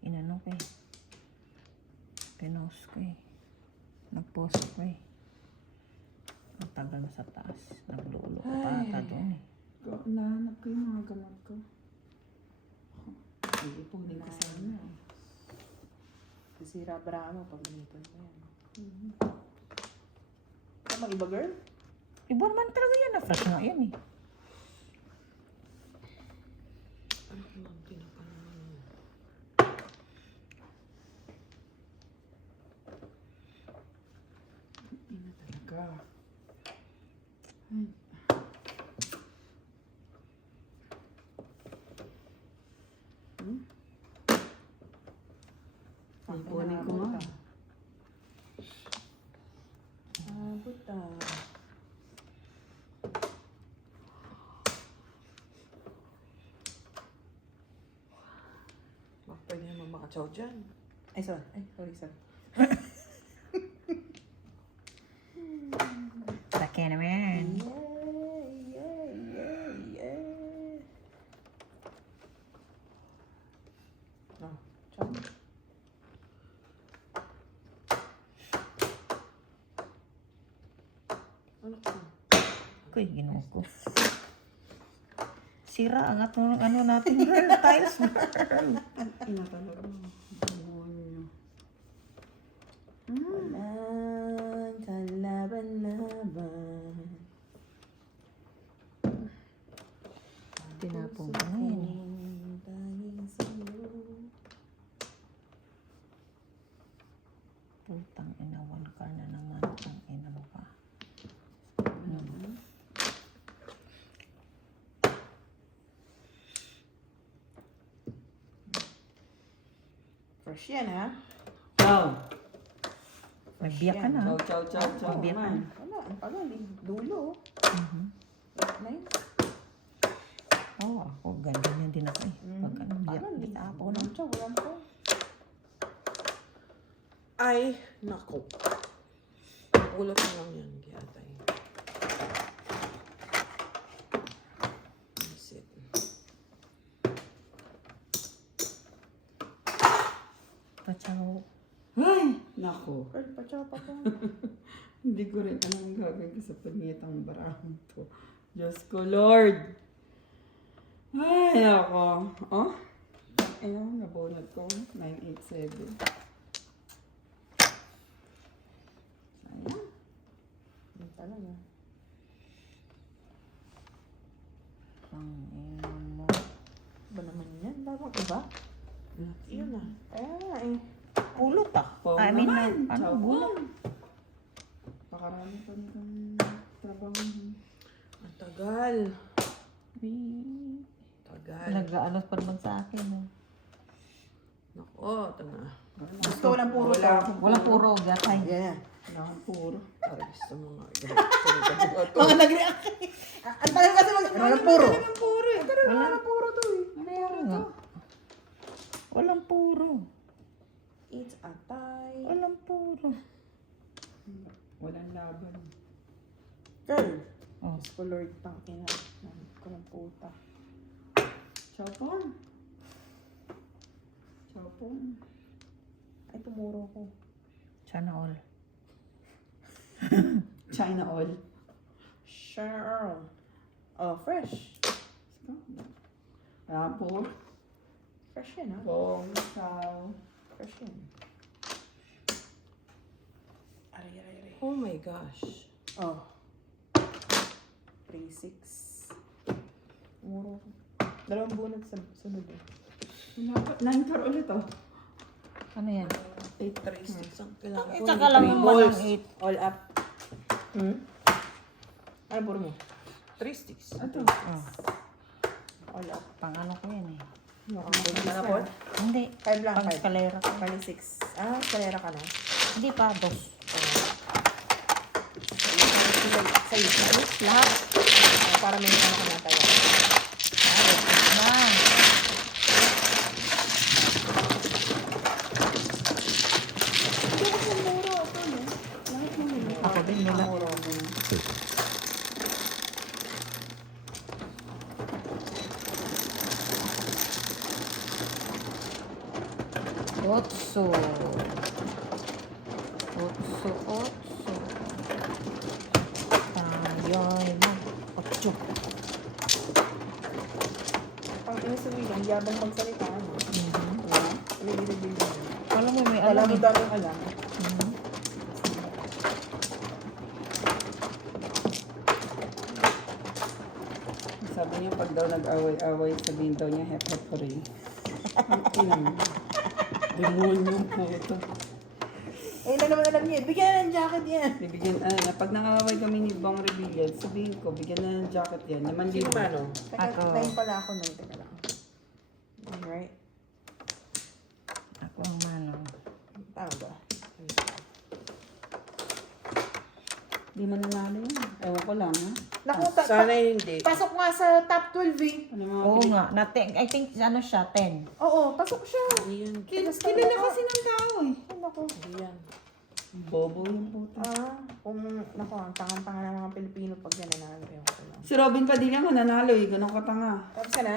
inano ko eh. Pinost ko eh. Nag-post ko eh. Ang tagal na sa taas. Naglulo ko pa ata doon eh. Nahanap ko yung mga gamot ko. Iipunin ko sana. Sisira bra mo pag ganito na yan. Tama, iba girl? Iba naman talaga yan. Na-fresh nga yan eh. Ano naman pinapanood mo? Ina talaga. Iipunin ko nga. Puta. Baka pwede naman makachaw dyan. Ay, sorry. Ay, sorry. Laki naman. Ah, chaw. Ano ka? Kuy, ginoo ko. Sira ang ano natin girl. Tiles girl. Ina talaga. Buwan niyo. Walang kalaban-laban. Tinapong ko na yun eh. Tanging sa'yo. Putang ina, 1 car na naman. Putang ina mo pa. Fresh yan, ha? Ciao. Nagbiyak ka na. Ciao. Biyak ka na. Wala, ang tagal eh. Dulo. Mhm. 9. Oo, ako. Ganyan din ako eh. Pag ano, biyak. Tagal eh. Ako lang siya, walang ko. Ay, nako. Pulot na lang yan, Giatay. That's it. Pachaw. Ay! Nako. Girl, pachaw pa ko. Hindi ko rin alam ang gagawin ko sa panitang barang to. Diyos ko, Lord! Ay, nako. Oh? Ayun, nabunod ko. 987. Sayang. Ang talaga. Ang ina mo. Ba naman yan? Dabang iba? Yun na. Kaya nga eh. Pulot ah. Pong I mean, naman. ano, Ciao, bulot. Pong. Pakarami pa nitong trabaho. Ang tagal. Wee. Tagal. Nag-ano pa naman sa akin. Oh. Nako, tanga. Gusto ko lang puro Wala to. akong Wala puro. Gatay. Yeah. Wala akong puro. Para gusto mo nga. Ganito to. Mga nag-react. Ang tagal kasi walang puro. Walang puro to eh. Meron nga. Walang puro. It's a tie. Walang puro. Walang laban. Girl. Oh. Diyos ko Lord, tangina. Nangit ko ng puta. Ciao, Pong. Ciao, Pong. Ay, tumuro ko. Sana all. China all. Sure. Oh, fresh. Rapo. Fresh yan, ha? Pong. Ciao. Fresh yan. Oh my gosh. Oh. 3-6. Muro. Dalawang bunot sa sunod eh. 9 car ulit oh. Ano yan? 3-6 ang kailangan ko. Tsaka lang Three naman balls. ang 8. All up. Ano puro mo? 3-6. Ito. Oh, All up. pang ano ko yan eh. Mga pot? Hindi. 5 lang, Pang 5. skalera ko. Bali 6. Ah, kalera ka na. Hindi pa, 2. Sa'yo. Lahat. Para may ano ka na tayo. Lang. Ako din nila. Otso. Tayo'y mag-otso. Ang inasabi lang, yabang magsalita. Alam mo, may Wala alam. mo dami alam. Sabi niya pag daw nag-away-away, sabihin daw niya hep-hep ko rin. Ina mo. Demonyo po ito. Eh, na naman alam niya. Bigyan na ng jacket yan. Bibigyan, pag nangaway kami ni Bong Rebellion, sabihin ko, bigyan na ng jacket yan. Naman Sino ba no? Ako. Time pala ako na. Teka lang. Alright. Ako ang manong. Tama ba? Di man nanalo yan. Ewan ko lang, ha? Naku, Sana hindi. pasok nga sa top 12 eh. Ano mga Oo nga. I think ano siya, 10. Oo, pasok siya. Hindi yan. Kilala kasi ng tao eh. Ay, naku. Hindi yan. Bobo yung puta. Kung, naku, ang tangan-tangan ng mga Pilipino pag yan nanalo. Ewan ko lang. Si Robin Padilla nga nanalo eh. Ganun ka tanga. Tapos ka na?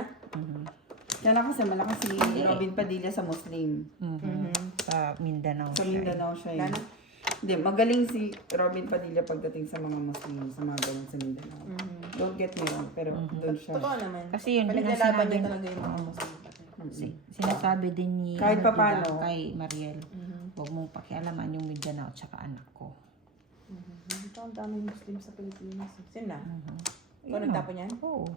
Kaya na kasi malakas si Robin Padilla sa Muslim. Sa Mindanao. Sa siya eh. Mindanao siya eh. Lalo? Hindi, magaling si Robin Padilla pagdating sa mga Muslim, sa mga ganun sa Mindanao. Don't get me wrong, pero doon siya. Totoo naman. Kasi yun din ang Pinaglalaban niya sinabi- talaga yung mga Muslim. Sinasabi din ni Kahit ano, papaano. diba, kay Mariel, huwag mong pakialaman yung Mindanao at saka anak ko. Ito ang daming Muslim sa Pilipinas. Sino na? Ikaw Yun, nagtapo niyan? Oo.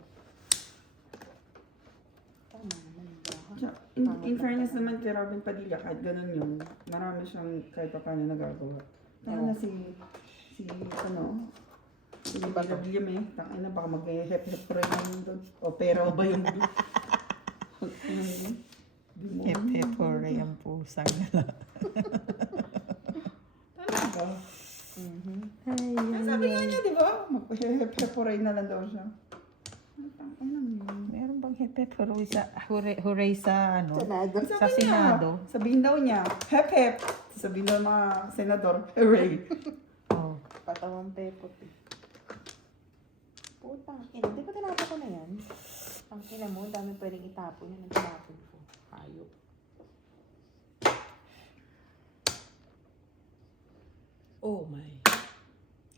Tama naman. In fairness naman kay Robin Padilla, kahit ganun yun, marami siyang kahit paano nagagawa. Lalo na si William eh. Tangina, baka mag-hep-hep rin yun doon. O pero ba yung... Pepper ang pusang nila. Talaga. Sabi nga niya, di ba? Mag-hep-hep rin na lang daw siya. Meron bang pepper sa hooray sa ano? Senado. Sa Senado. Sabihin daw niya, hep-hep. Sabihin daw ng mga senador, hooray. Oh. Patawang pepot eh. Putang ina. Di ba tinapon ko na yan? Ang ina mo, dami pwedeng itapon yan. Ang tinapon ko. Hayop. Oh my.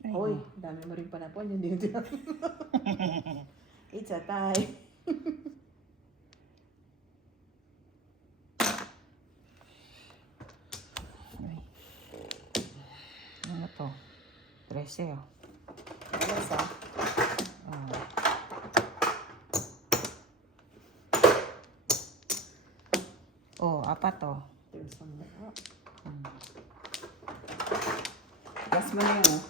Hoy, dami mo rin panapon. Hindi yung tinapon. It's a tie. Ay. Ano to? 13 oh. Alas ah. Oh, apat oh. There's some more. Gas mo na yan, oh.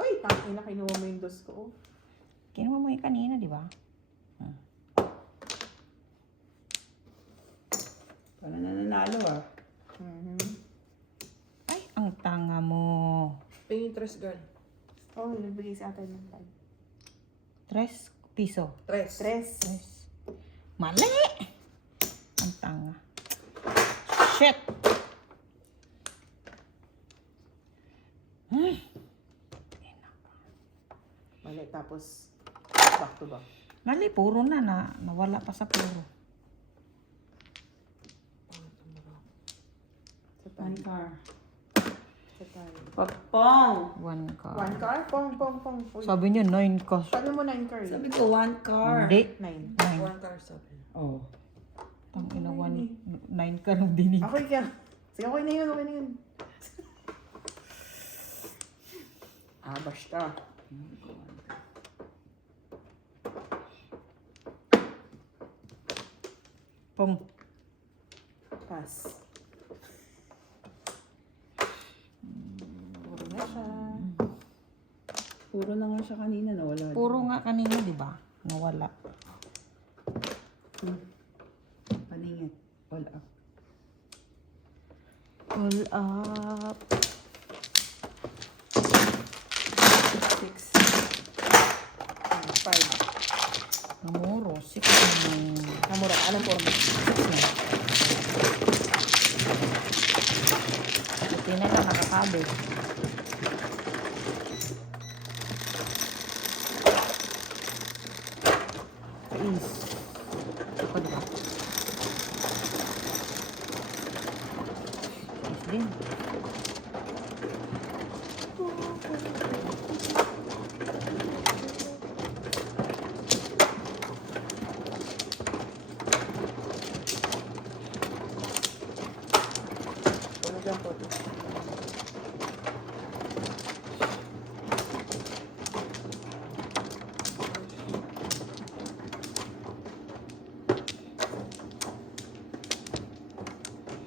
Uy, tangina, kinuha mo yung dos ko. Kinuha mo yung kanina, di ba? Para nananalo, ah. Ay, ang tanga mo. Pingin 3 girl. Oh, nagbigay sa atin ng 3 piso. 3. 3. Mali! Ang tanga. Shit! Mali, tapos back to back. Mali, puro na. Nawala pa sa puro. Sa One tayo. car. Sa tayo. Papong! 1 car. 1 car? Pong. Uy, Sabi niya 9 car. paano mo 9 car? Sabi ko, one car. Hindi. 9. 9. 1 car sabi. Oh. Tang ina 9 car ang dinig. Ako ka. Sige, okay na yun, okay na yun. Basta. Pum. Pass. Puro na siya. Puro na nga siya kanina, nawala. Puro nga kanina, di ba? Nawala. Paningit. All up. All up. 6. 5. Namuro. 6 naman. Namura ka. Anong forma? 6 na. Buti na lang nakakabit. Is. Tukod ba? Is din. Puro dyan po.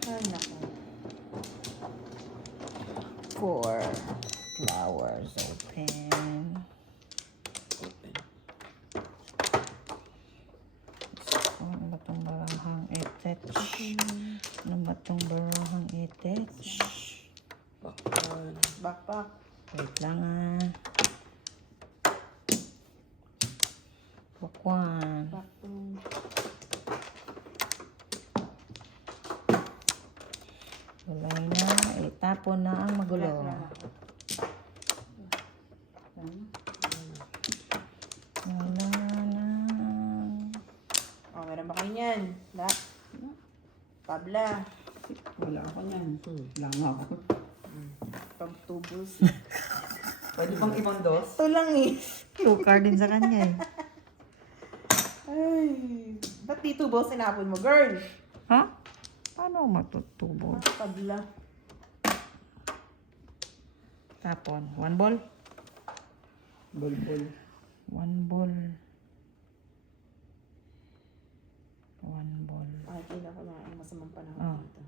Ay, naku. 4 flowers open. Ano ba itong barahang etech? Ano ba itong barahang etech? Backpack. Wait lang ah. Bakwan. Back to. Wala na. Itapon na ang magulo. Wala na. Oh, meron ba kayo niyan? La. Tabla. Wala ako niyan. Lang ako. Pagtubos. Pwede bang ibang dos? Ito lang eh. Tukar din sa kanya eh. Ay. Ba't dito boss sinapon mo, girl? Ha? Paano matutubo? Tabla. Tapon. 1 ball? Bulbul. 1 ball. 1 ball. Ay, kailan ko lang ang masamang panahon Oh. dito.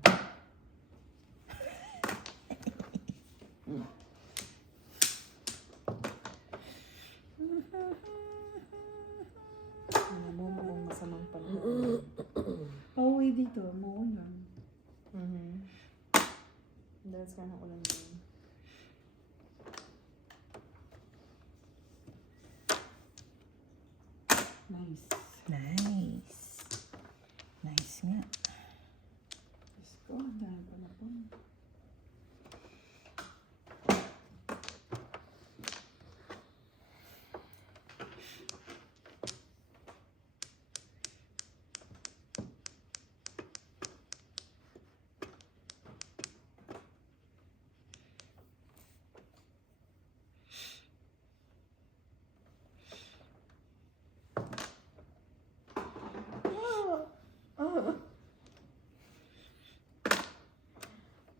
Ano mo mukhang masamang panahon. Pauwi dito, maulan. Dahil ka ng ulan din. Nice. Nice. Nice nga. Diyos ko, ang dami pala po.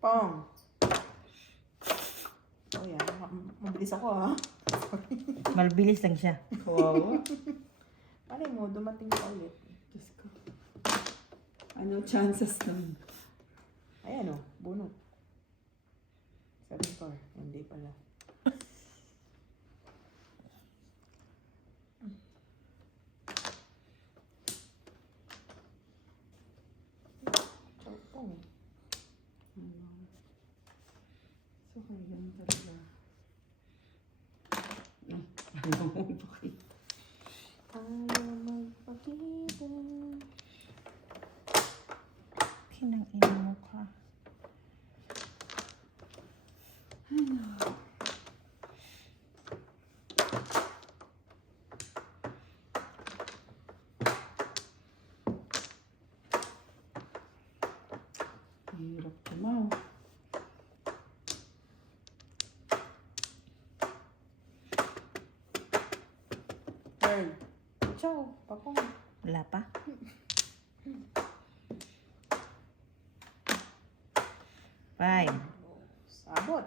Pong. Oh yan, mabilis ako ha. Malbilis lang siya. Wow. Ano mo, dumating ka ulit. Diyos ko. Ano chances nun? Ayan o, bunot. 7-4. Hindi pala. Chopong. So, kaya ganun talaga. Ayaw mo ipakita. Ayaw magpakita. Kinang ina mo ka. Hirap tumaw. Turn. Ciao, papong. Wala pa? 1 5. Sabot.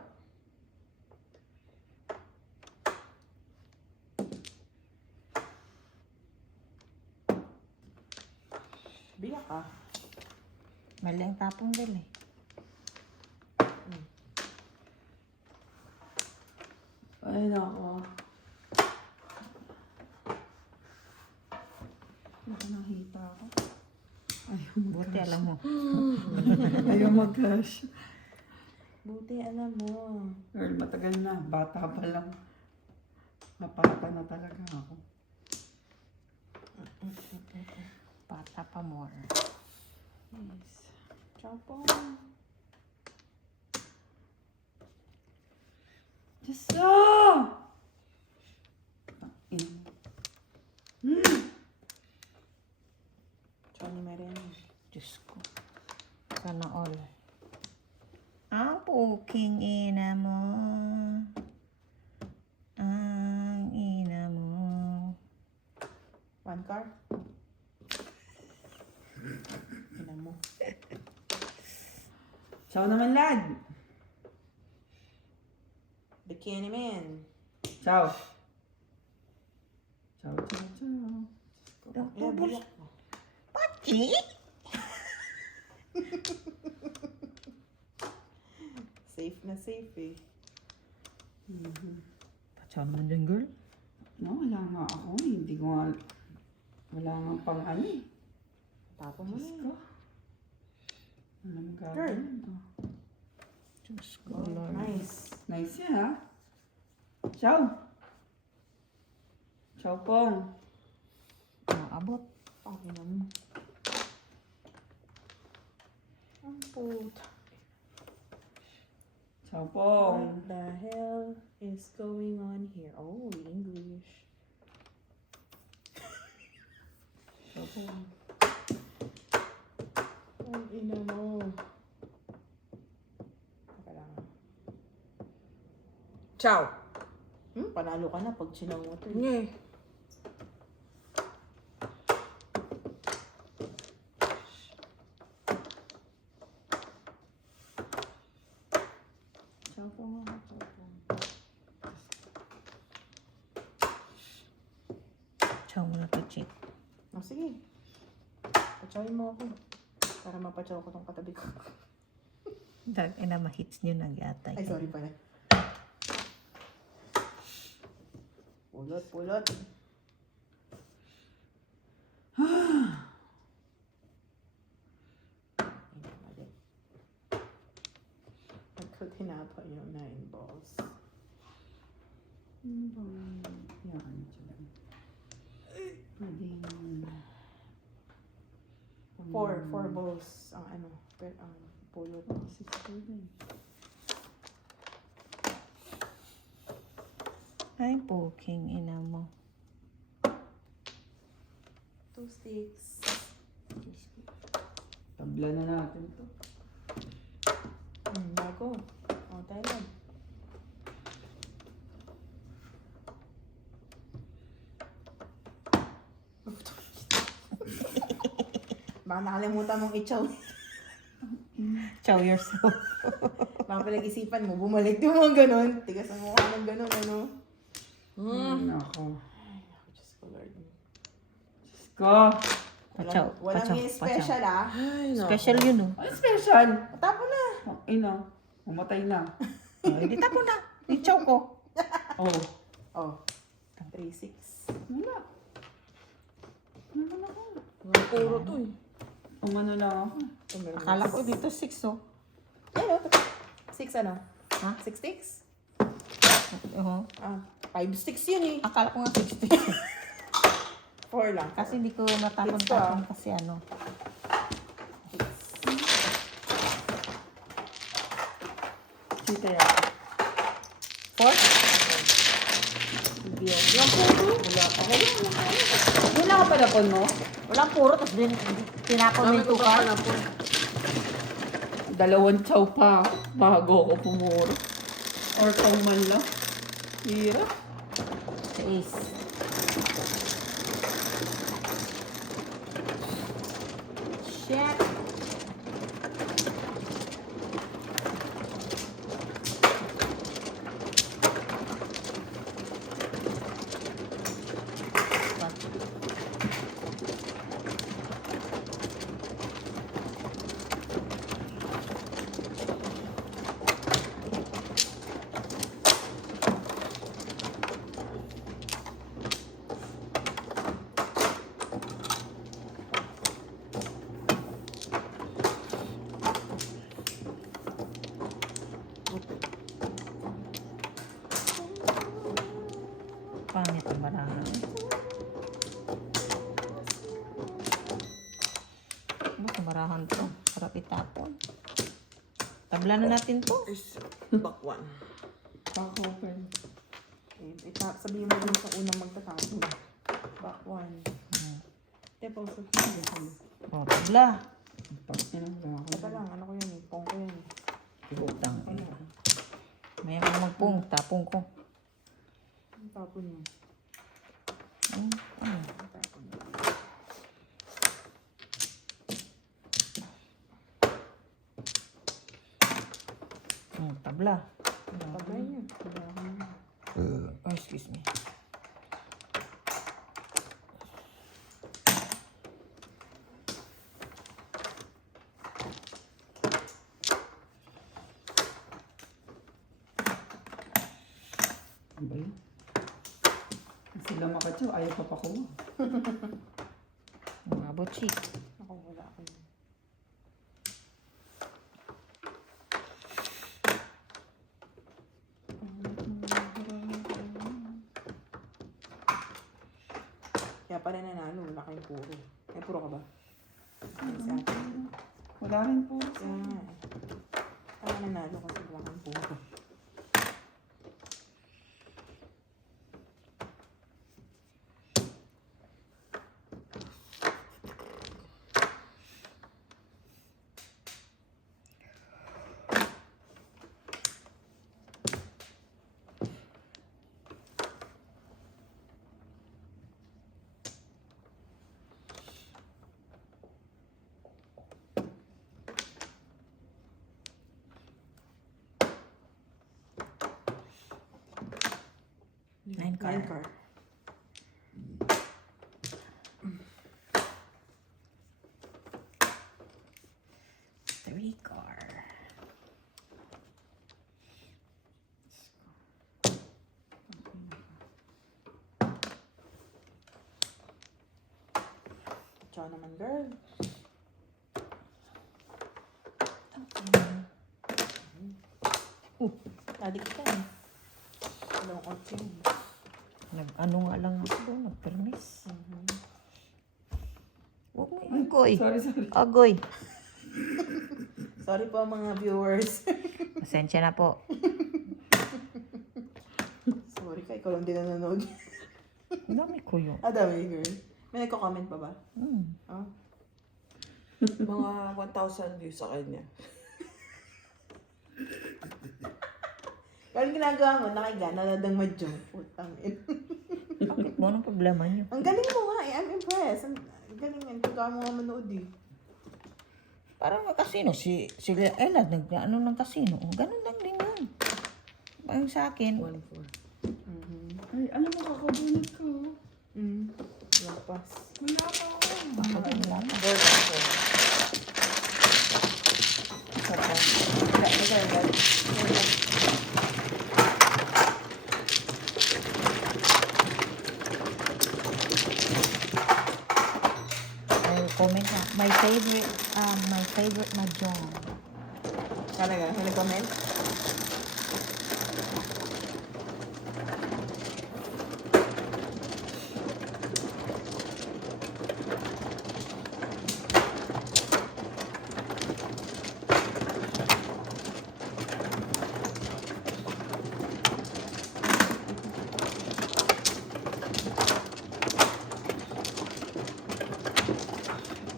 Biyak ka. Mali ang tapong dali. Ay, nako. Baka nakita ako. Ayaw Buti alam mo. Ayaw mag-cash. Buti alam mo. Girl, matagal na. Bata pa lang. Mapata na talaga ako. Pata pa more. Yes. Chopo. Diyos ko! Johnny Meren. Diyos ko. Sana all. Ang puking ina mo. Ang ina mo. One car. Ina mo. Ciao naman, lad! Bikini Man. Ciao! Ciao, ciao, ciao. Yeah, biyak mo. Pachi? Safe na safe eh. Pachaw naman dyan, girl. No, wala nga ako. Hindi ko nga... Wala nga pang ano eh. Tapo mo Diyos na ko. eh. Ano mo Girl. gagawin? Oh. Diyos ko, Oh, Lord. nice. Nice yan, ha? Ciao! Ciao, Pong! Abot. Oh, ina mo. Ang puta. Ciao, Pong! What the hell is going on here? Oh, English. Ciao, Pong! Ang ina mo. Teka lang. Ciao. Panalo ka na pag sinaw mo to. Nye. Ciao, Pong! Ciao, Pong! Pachaw mo na to, chick. Oh, sige. Patsawin mo ako. Para mapatsaw ko tong katabi ko. Dag, ina, ma-hits nyo nag-atay. Ay, sorry pala. Pulot, pulot. Ay, mali. Pagka tinapa yung 9 balls. Ano bang... Yan, dyan. Pwedeng... 4 balls ang ano, ang pulot. 6 Ay, puking ina mo. 2 sticks. Tabla na natin to. Bago. Oh, Thailand. Baka nakalimutan mong i-chow. Chow yourself. Baka pinag-isipan mo, bumalik yung mga ganun. Tigas ang mukha ng ganun, ano? Nako. Ay, naku, Diyos ko, Lord. Diyos ko. Pachaw. Walang Pachaw. yung special, ah. Ay, no. Special yun, oh. Ano special? Tapo na. Ang ina. Mamatay na. Oh, hindi tapo na. I-chow ko. Oh. Oh. 3-6. Wala. Naman ako. Mga puro to eh. Umano lang ako. Akala ko dito 6, oh. Ano? 6 ano? Ha? 6 sticks? Oo. Ah, 5 sticks yun eh. Akala ko nga 60. 4 lang. Kasi hindi ko natapon It's ka. kasi ano. Sita yan. 4? Hindi ako. Yung puro. Wala pa. Wala ka pa napon mo? Walang puro, tapos din tinapon mo Dami yung ko tukar. pa na po. 2 chow pa bago ako pumuro. Or pang man lang. Hirap. Sa ace. Shit. Tabla na natin to. Is back one. Open. Sabihin mo dun sa unang magtatapos. Back one. Step also. O, tabla. Teka lang, ano ko yan eh. Pong ko yan eh. Putang. Ano? May ako magpong. Tapong ko. Ang tapon mo. Ano? Tabla. Tabay niyo. Oh, excuse me. Ano ba yun? Sila makatsaw, ayaw pa pa ko. Mga butchi. Ako wala ako yun. Kaya pala nanalo, wala kayong puro. Ay, puro ka ba? Ay, sa akin. Wala rin po. Kaya nga eh. Kaya nanalo kasi wala kayong puro. Nine car. 9 car. Three car. Ciao naman, girl. Tadi kita eh. Dalawang otso yun. Nag-ano nga lang ako doon. Nag-permis. Huwag mo yung agoy. Sorry. Agoy. Sorry po mga viewers. Pasensya na po. Sorry ka, ikaw lang din nanonood. Ang dami ko yun. Dami, girl. May nagko-comment pa ba? Oh. Mga 1,000 views sa kanya. Kaya ginagawa mo, nakiga, naladang ma-joke. Putang ina. Bakit mo? Anong problema niyo? Ang galing mo nga eh, I'm impressed. Ang galing nga, pagka mo nga manood eh. Parang nga kasino. Si Ella, nag-ano ng kasino. Oh, ganun lang din yun. Parang sa akin, 1,400. Ay, alam mo, kakabunot ko. Lapas. Wala pa ako. bakit wala pa. Ay, comment na. My favorite mahjong. Talaga, may nag-comment?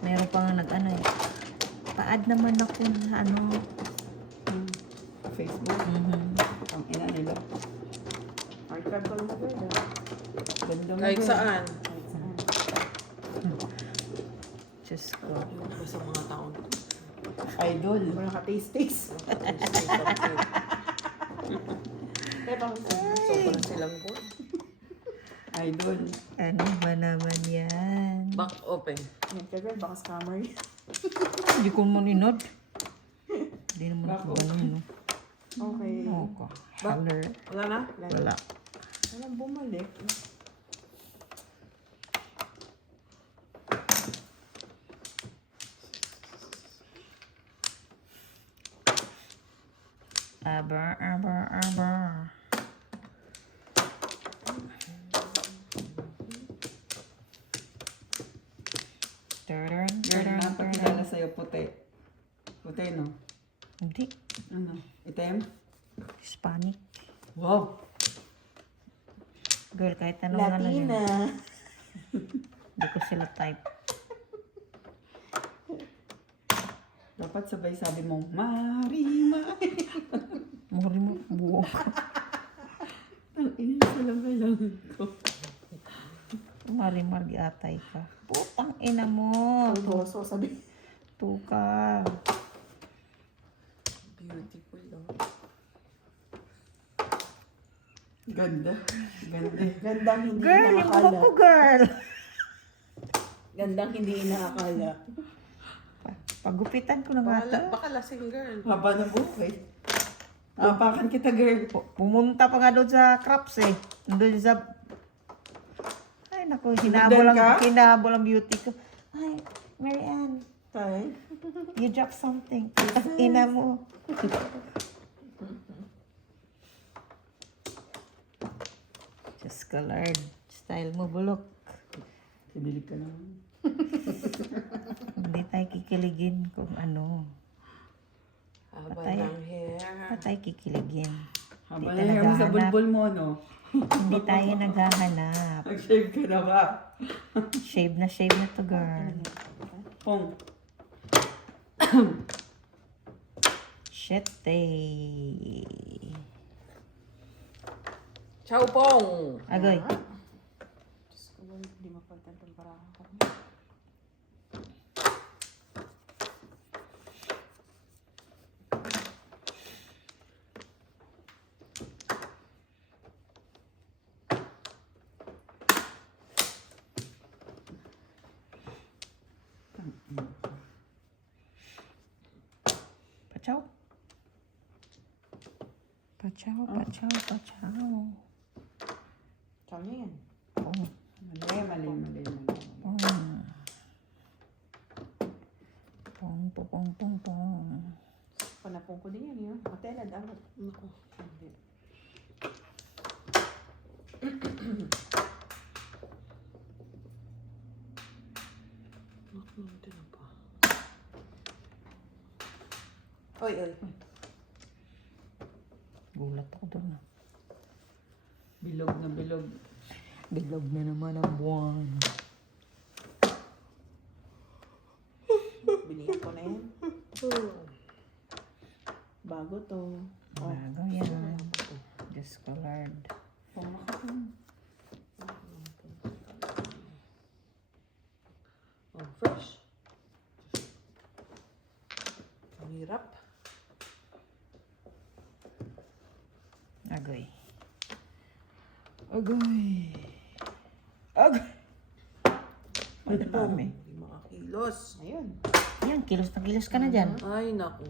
Meron pa nga nag-ano eh. Pa-add naman ako na ano. Facebook. Ang ina nila. Archive ko lang na girl ah. Ganda mo. Kahit girl. saan. Kahit saan. Diyos ko. Yung ba sa mga taon. Idol. Wala ka taste. Kaya pa So, parang silang po. Idol. Ano ba naman yan? Back open. Yan ka girl, baka scammer. Hindi ko mo ninod. Hindi naman ako Bako. ganun, no? Okay. Oo ko. Haller. Wala na? Wala. Walang bumalik. Aber. Girl, napakilala sa'yo puti. Puti, no? Hindi. Ano? Item? Hispanic. Wow. Girl, kahit anong ano yun. Latina. Hindi ko sila type. Dapat sabay sabi mong, Marima. Muri mo, buo. Ang ina sa lang ko. Marimar atay ka. Putang ina mo. Tulgoso, sabi. Tuka. Beautiful lang. Ganda. Ganda. Gandang hindi Girl, yung inaakala. buhok ko, girl. Gandang hindi inaakala. Pagupitan ko na nga to. Baka lasing girl. Haba ng buhok eh. Apakan kita, girl. Pumunta pa nga doon sa crops eh. Doon sa... Ay, naku, Nagdan ka? hinabol ang beauty ko. Ay, Marianne, Tay. you dropped something. Ang ina mo. Just colored. Style mo, bulok. Kinilig ka naman. Hindi tayo kikiligin kung ano. Haba Patay. ng hair. Patay kikiligin. Haba Di na ka hair mo sa naghahanap. bulbul mo, no? Hindi tayo naghahanap. Nag-shave ka na ba? Shave na to, girl. Pong. Shit, eh. Chow Pong! Agoy. Diyos ko, hindi mapagtan itong barahan ko. Pachaw. Pachaw. Tsaka niya yan. Oh. Mali. Pong. Panapong ko din yan, yun. Matela, dapat. Naku. Hindi. Hindi na pa. Oy. Gulat ako doon. Bilog na bilog. Bilog na naman ang buwan. Bilihan ko na yan. Bago to. Bago yan. Discolored. Pong makapong. Oh, fresh. Ang hirap. Agoy. Ang dami. Hindi makakilos. Ayun. Yan, kilos na kilos ka na dyan. Ay, naku.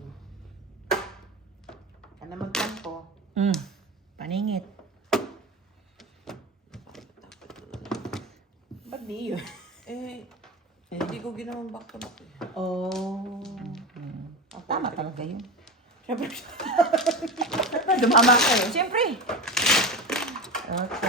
Ka na magtampo. Paningit. Ba't di yun? Hindi ko ginawang back to back eh. Oh. Tama talaga yun. Siyempre. Dumama ka eh. Siyempre. Okay.